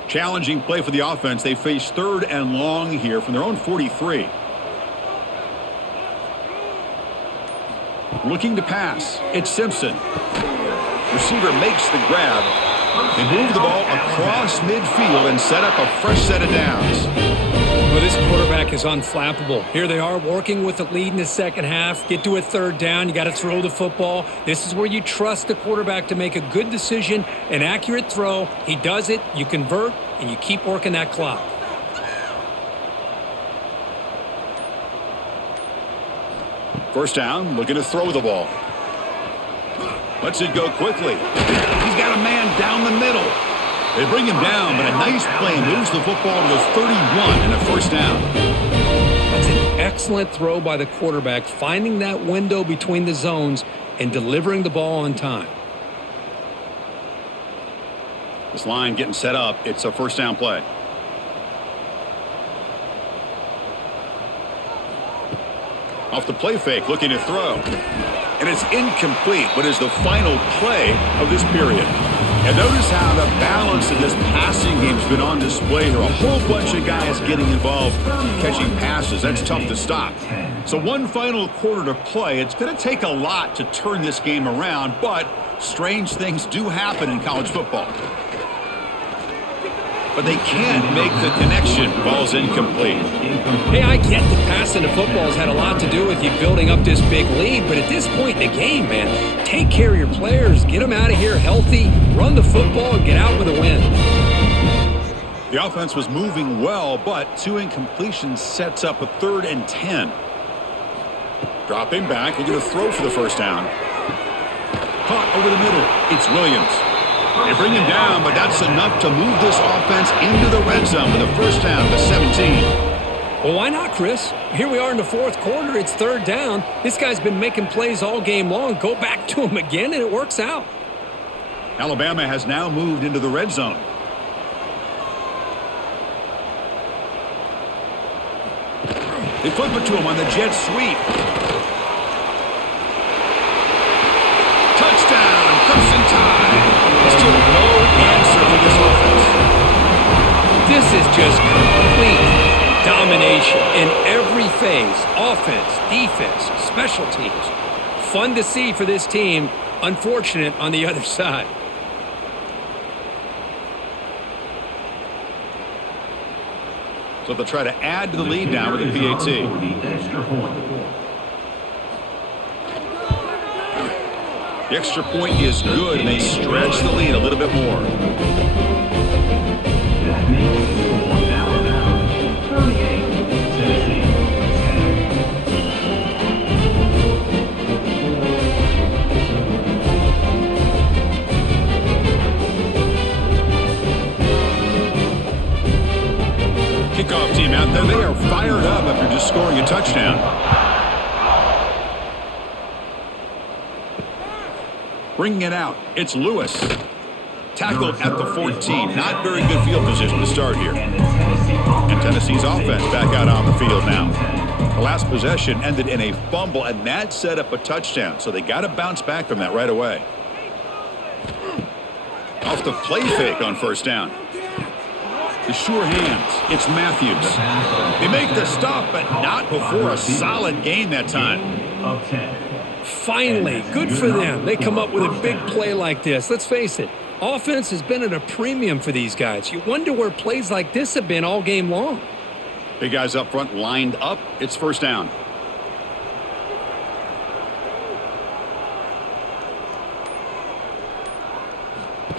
Challenging play for the offense. They face third and long here from their own 43. Looking to pass. It's Simpson. Receiver makes the grab. They move the ball across midfield and set up a fresh set of downs. Well, this quarterback is unflappable. Here they are working with the lead in the second half. Get to a third down. You got to throw the football. This is where you trust the quarterback to make a good decision, an accurate throw. He does it. You convert, and you keep working that clock. First down, looking to throw the ball. Lets it go quickly. He's got a man down the middle. They bring him down, but a nice play moves the football to the 31 and a first down. That's an excellent throw by the quarterback, finding that window between the zones and delivering the ball on time. This line getting set up. It's a first down play. Off the play fake, looking to throw. And it's incomplete, but is the final play of this period. And notice how the balance of this passing game's been on display here. A whole bunch of guys getting involved catching passes. That's tough to stop. So one final quarter to play. It's going to take a lot to turn this game around, but strange things do happen in college football. But they can't make the connection. Ball's incomplete. Hey, I get that passing the football has had a lot to do with you building up this big lead, but at this point in the game, man, take care of your players, get them out of here healthy, run the football, and get out with a win. The offense was moving well, but two incompletions sets up a 3rd and 10. Dropping back, looking to throw for the first down. Caught over the middle. It's Williams. They bring him down, but that's enough to move this offense into the red zone with a first down to 17. Well, why not, Chris? Here we are in the fourth quarter. It's 3rd down. This guy's been making plays all game long. Go back to him again, and it works out. Alabama has now moved into the red zone. They flip it to him on the jet sweep. Touchdown! Crimson Tide. Still no answer for this offense. This is just complete domination in every phase. Offense, defense, special teams. Fun to see for this team. Unfortunate on the other side. So they'll try to add to the lead now with a PAT. The extra point is good, and they stretch the lead a little bit more. That makes the score now 38, Tennessee 10. Kickoff team out there. They are fired up after just scoring a touchdown. Bringing it out. It's Lewis. Tackled at the 14. Not very good field position to start here. And Tennessee's offense back out on the field now. The last possession ended in a fumble, and that set up a touchdown. So they got to bounce back from that right away. Off the play fake on first down. The sure hands. It's Matthews. They make the stop, but not before a solid gain that time. of 10. Finally, good for them. They come up with a big play like this. Let's face it, offense has been at a premium for these guys. You wonder where plays like this have been all game long. Big guys up front lined up. It's first down.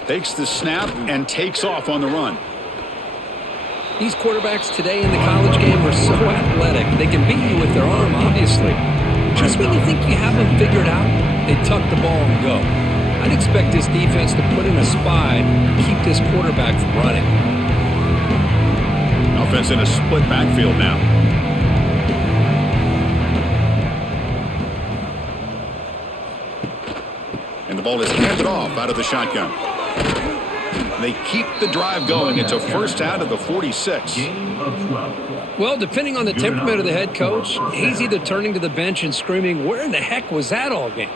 Takes the snap and takes off on the run. These quarterbacks today in the college game are so athletic. They can beat you with their arm, obviously. Just when you think you have them figured out, they tuck the ball and go. I'd expect this defense to put in a spy and keep this quarterback from running. Offense in a split backfield now. And the ball is handed off out of the shotgun. They keep the drive going. It's a first out of the 46. Gain of 12. Well, depending on the temperament of the head coach, he's either turning to the bench and screaming, where in the heck was that all game?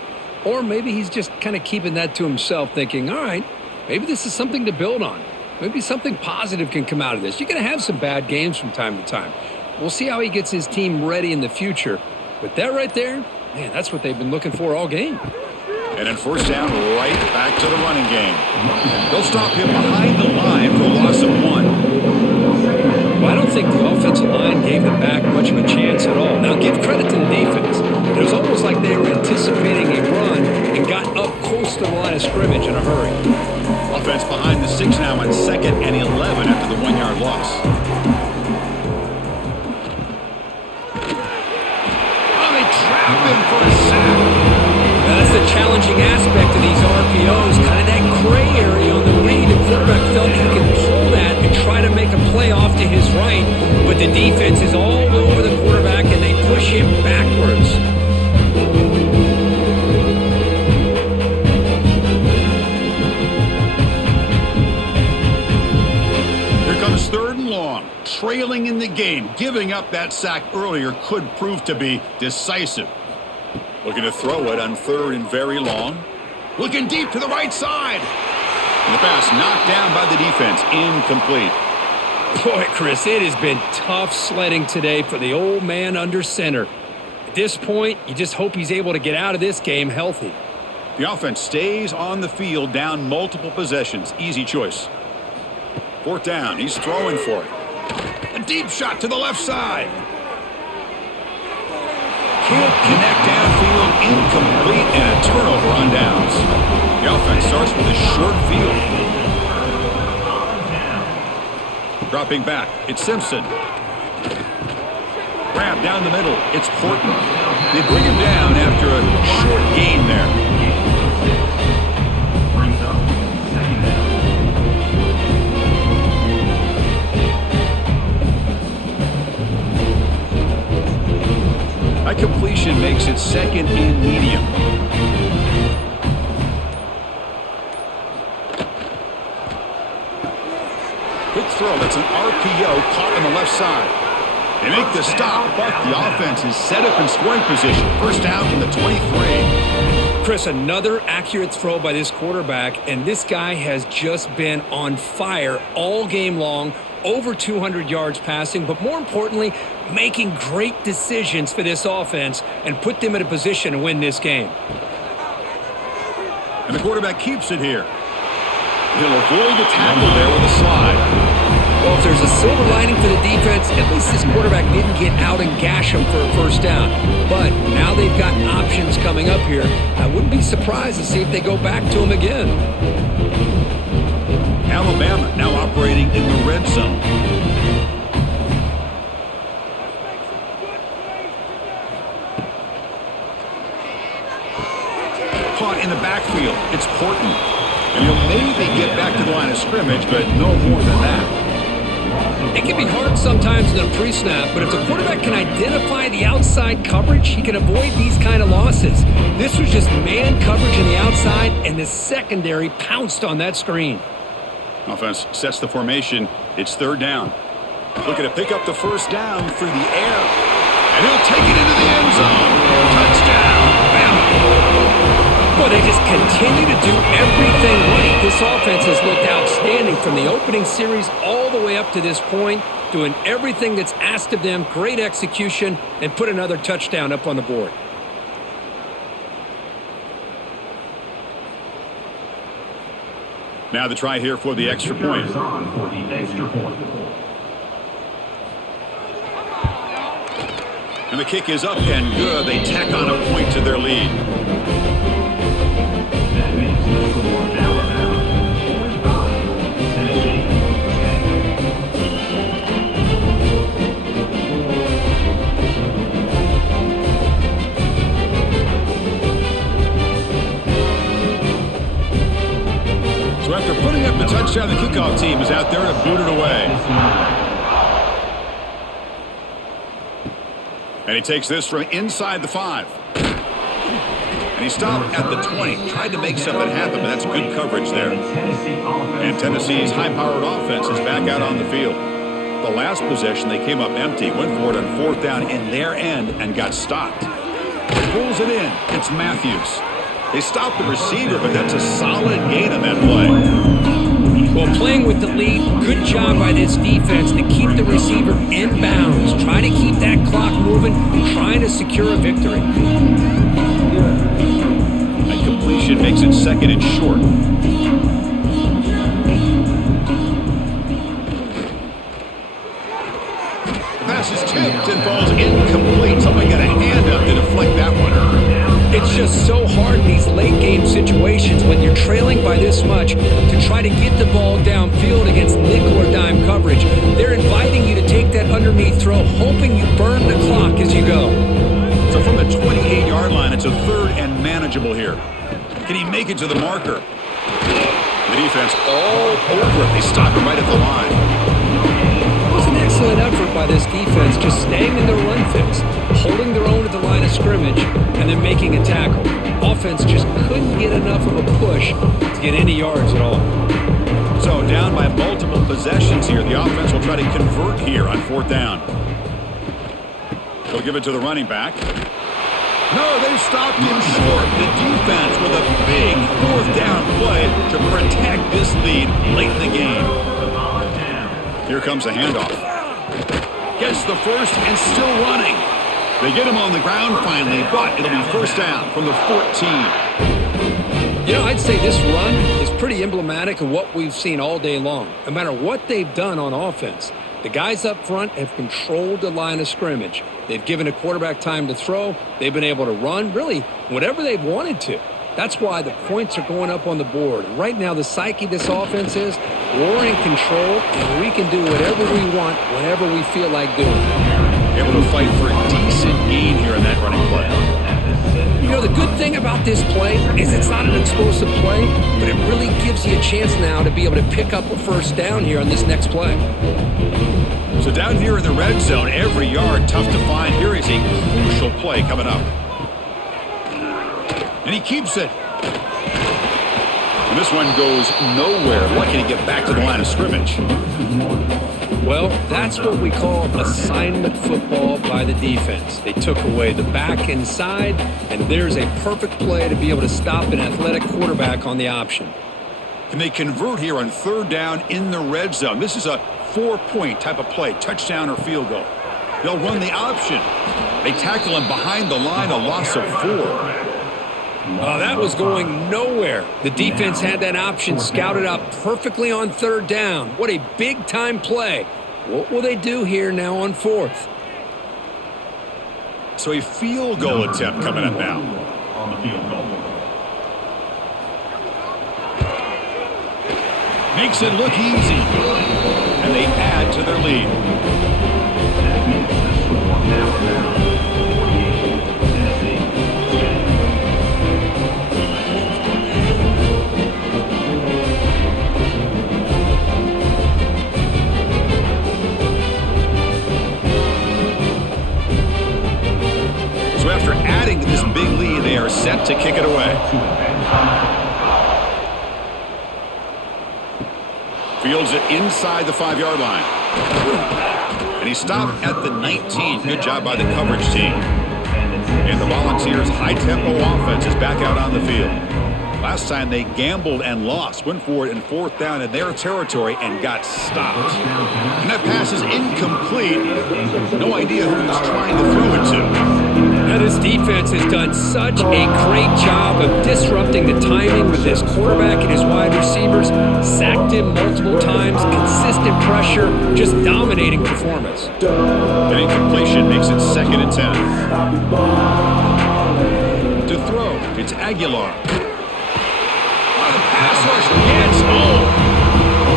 Or maybe he's just kind of keeping that to himself, thinking, all right, maybe this is something to build on. Maybe something positive can come out of this. You're going to have some bad games from time to time. We'll see how he gets his team ready in the future. But that right there, man, that's what they've been looking for all game. And then first down, right back to the running game. They'll stop him behind the line for a loss of 1. Well, I don't think the offensive line gave them back much of a chance at all. Now, give credit to the defense. It was almost like they were anticipating a run and got up close to the line of scrimmage in a hurry. Offense behind the 6 now on 2nd and 11 after the 1-yard loss. Oh, they trap him for a sack. That's the challenging aspect of these RPOs, kind of that gray area on the read. The quarterback felt he could pull that and try to make a play off to his right, but the defense is all over the quarterback and they push him backwards. Here comes 3rd and long, trailing in the game. Giving up that sack earlier could prove to be decisive. Looking to throw it on 3rd and very long. Looking deep to the right side. And the pass knocked down by the defense. Incomplete. Boy, Chris, it has been tough sledding today for the old man under center. At this point, you just hope he's able to get out of this game healthy. The offense stays on the field down multiple possessions. Easy choice. 4th down. He's throwing for it. A deep shot to the left side. Can't connect downfield, incomplete, and a turnover on downs. The offense starts with a short field. Dropping back, it's Simpson. Grab down the middle, it's Horton. They bring him down after a short gain there. Brings up 2nd down. High completion makes it 2nd and medium. Good throw. That's an RPO caught on the left side. They make the stop, but the offense is set up in scoring position. First down from the 23. Chris, another accurate throw by this quarterback, and this guy has just been on fire all game long, over 200 yards passing, but more importantly, making great decisions for this offense and put them in a position to win this game. And the quarterback keeps it here. He'll avoid the tackle there with a slide. Well, if there's a silver lining for the defense, at least this quarterback didn't get out and gash him for a first down. But now they've got options coming up here. I wouldn't be surprised to see if they go back to him again. Alabama now operating in the red zone. Caught in the backfield. It's Horton. And he'll maybe get back to the line of scrimmage, but no more than that. It can be hard sometimes in a pre-snap, but if the quarterback can identify the outside coverage, he can avoid these kind of losses. This was just man coverage on the outside, and the secondary pounced on that screen. Offense sets the formation. It's third down. Looking to pick up the first down through the air. And he'll take it into the end zone. Touchdown, Bama. Well, they just continue to do everything right. This offense has looked outstanding from the opening series all the way up to this point, doing everything that's asked of them, great execution, and put another touchdown up on the board. Now the try here for the extra point. And the kick is up and good. They tack on a point to their lead. So after putting up the touchdown, the kickoff team is out there to boot it away. And he takes this from inside the 5. And he stopped at the 20. Tried to make something happen, but that's good coverage there. And Tennessee's high-powered offense is back out on the field. The last possession, they came up empty, went for it on fourth down in their end and got stopped. Pulls it in. It's Matthews. They stopped the receiver, but that's a solid gain on that play. Well, playing with the lead, good job by this defense to keep the receiver in bounds, trying to keep that clock moving, trying to secure a victory. A completion makes it second and short. The pass is tipped and falls incomplete. Somebody got a hand up to deflect that one. It's just so hard in these late game situations when you're trailing by this much to try to get the ball downfield against nickel or dime coverage. They're inviting you to take that underneath throw, hoping you burn the clock as you go. So from the 28-yard line, it's a third and manageable here. Can he make it to the marker? The defense all over it. They stop him right at the line. It was an excellent effort by this defense, just staying in their run fix, holding their own at the line of scrimmage, and then making a tackle. Offense just couldn't get enough of a push to get any yards at all. So down by multiple possessions here. The offense will try to convert here on fourth down. They'll give it to the running back. No, they stopped him short. The defense with a big fourth down play to protect this lead late in the game. Here comes a handoff. Gets the first and still running. They get him on the ground finally, but it'll be first down from the 14. You know, I'd say this run is pretty emblematic of what we've seen all day long. No matter what they've done on offense, the guys up front have controlled the line of scrimmage. They've given a quarterback time to throw. They've been able to run, really, whatever they've wanted to. That's why the points are going up on the board. Right now, the psyche of this offense is we're in control, and we can do whatever we want whenever we feel like doing it. Able to fight for a decent gain here in that running play. You know, the good thing about this play is it's not an explosive play, but it really gives you a chance now to be able to pick up a first down here on this next play. So down here in the red zone, every yard tough to find. Here is a crucial play coming up. And he keeps it. And this one goes nowhere. Lucky to get back to the line of scrimmage. Well, that's what we call assignment football by the defense. They took away the back inside, and there's a perfect play to be able to stop an athletic quarterback on the option. Can they convert here on third down in the red zone? This is a 4-point type of play, touchdown or field goal. They'll run the option. They tackle him behind the line, a loss of 4. That was going nowhere. The defense had that option scouted out perfectly on third down. What a big-time play. What will they do here now on 4th? So a field goal attempt coming up now. On the field goal. Makes it look easy. And they add to their lead. That makes this score now 48, Tennessee. So after adding to this big lead, they are set to kick it away. Fields it inside the 5-yard line. And he stopped at the 19. Good job by the coverage team. And the Volunteers' high-tempo offense is back out on the field. Last time they gambled and lost, went for it in 4th down in their territory and got stopped. And that pass is incomplete. No idea who he's trying to throw it to. Now, this defense has done such a great job of disrupting the timing with this quarterback and his wide receivers. Sacked him multiple times, consistent pressure, just dominating performance. That incompletion makes it 2nd and 10. To throw, it's Aguilar. The pass rush gets home.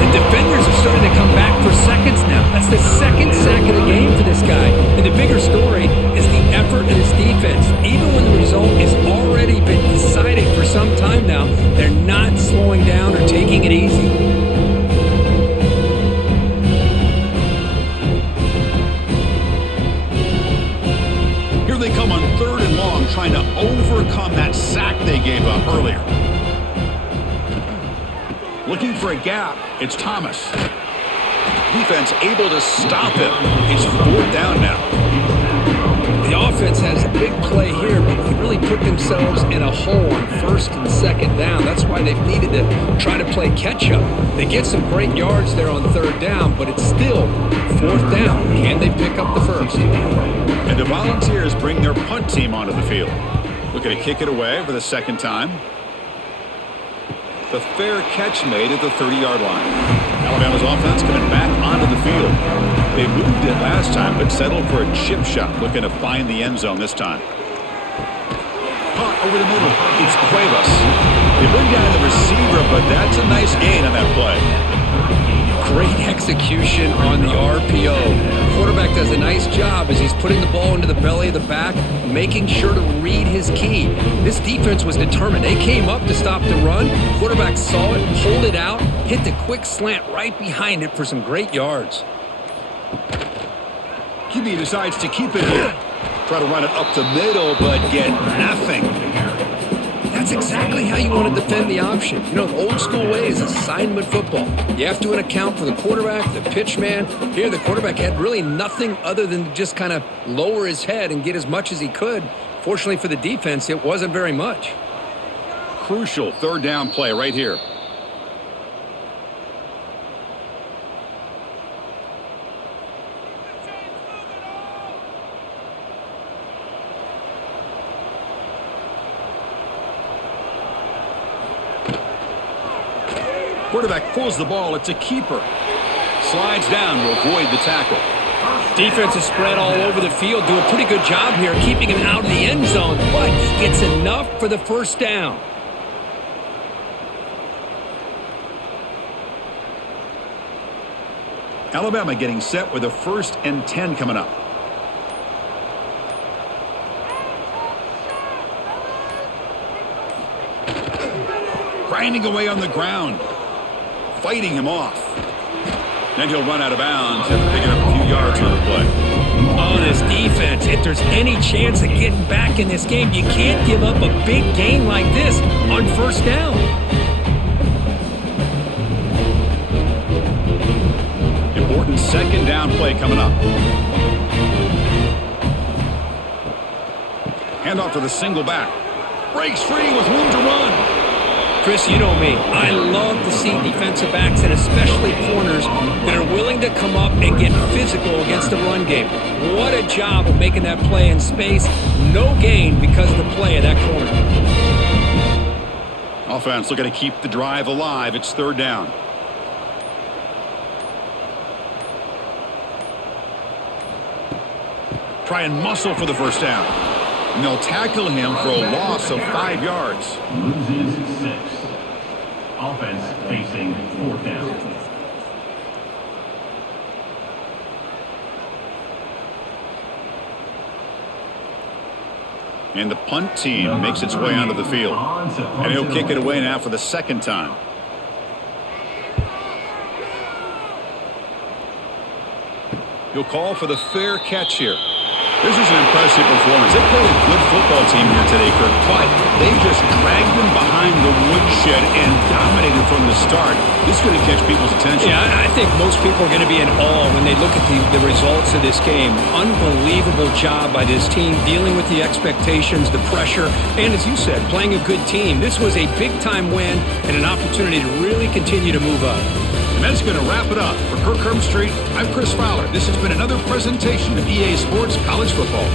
The defenders are starting to come back for seconds now. That's the 2nd sack of the game for this guy. And the bigger story is the effort of this defense. Even when the result has already been decided for some time now, they're not slowing down or taking it easy. Here they come on 3rd and long, trying to overcome that sack they gave up earlier. Looking for a gap, it's Thomas. Defense able to stop him. It's 4th down now. The offense has a big play here, but they really put themselves in a hole on 1st and 2nd down. That's why they've needed to try to play catch-up. They get some great yards there on 3rd down, but it's still 4th down. Can they pick up the 1st? And the Volunteers bring their punt team onto the field. Looking to kick it away for the 2nd time. The fair catch made at the 30-yard line. Alabama's offense coming back onto the field. They moved it last time, but settled for a chip shot, looking to find the end zone this time. Caught over the middle. It's Cuevas. They bring down the receiver, but that's a nice gain on that play. Great execution on the RPO. Quarterback does a nice job as he's putting the ball into the belly of the back, making sure to read his key. This defense was determined. They came up to stop the run. Quarterback saw it, pulled it out, hit the quick slant right behind it for some great yards. QB decides to keep it here. Try to run it up the middle, but get nothing. That's exactly how you want to defend the option. You know, the old school way is assignment football. You have to account for the quarterback, the pitch man. Here, the quarterback had really nothing other than to just kind of lower his head and get as much as he could. Fortunately for the defense, it wasn't very much. Crucial 3rd down play right here. Quarterback pulls the ball. It's a keeper. Slides down to avoid the tackle. Defense is spread all over the field. Do a pretty good job here keeping him out of the end zone, but he gets enough for the 1st down. Alabama getting set with a 1st and 10 coming up. Grinding away on the ground. Fighting him off. Then he'll run out of bounds after picking up a few yards on the play. Oh, this defense, if there's any chance of getting back in this game, you can't give up a big gain like this on 1st down. Important second down play coming up. Handoff to the single back. Breaks free with room to run. Chris, you know me. I love to see defensive backs and especially corners that are willing to come up and get physical against the run game. What a job of making that play in space. No gain because of the play of that corner. Offense looking to keep the drive alive. It's third down. Try and muscle for the first down. And they'll tackle him for a loss of 5 yards. Loses 6. Offense facing fourth down. And the punt team makes its way onto the field. And he'll kick it away now for the second time. He'll call for the fair catch here. This is an impressive performance. They played a good football team here today, Kirk, but they just dragged them behind the woodshed and dominated from the start. This is going to catch people's attention. Yeah, I think most people are going to be in awe when they look at the results of this game. Unbelievable job by this team dealing with the expectations, the pressure, and as you said, playing a good team. This was a big-time win and an opportunity to really continue to move up. And that's going to wrap it up. For Kirk Street, I'm Chris Fowler. This has been another presentation of EA Sports College Football.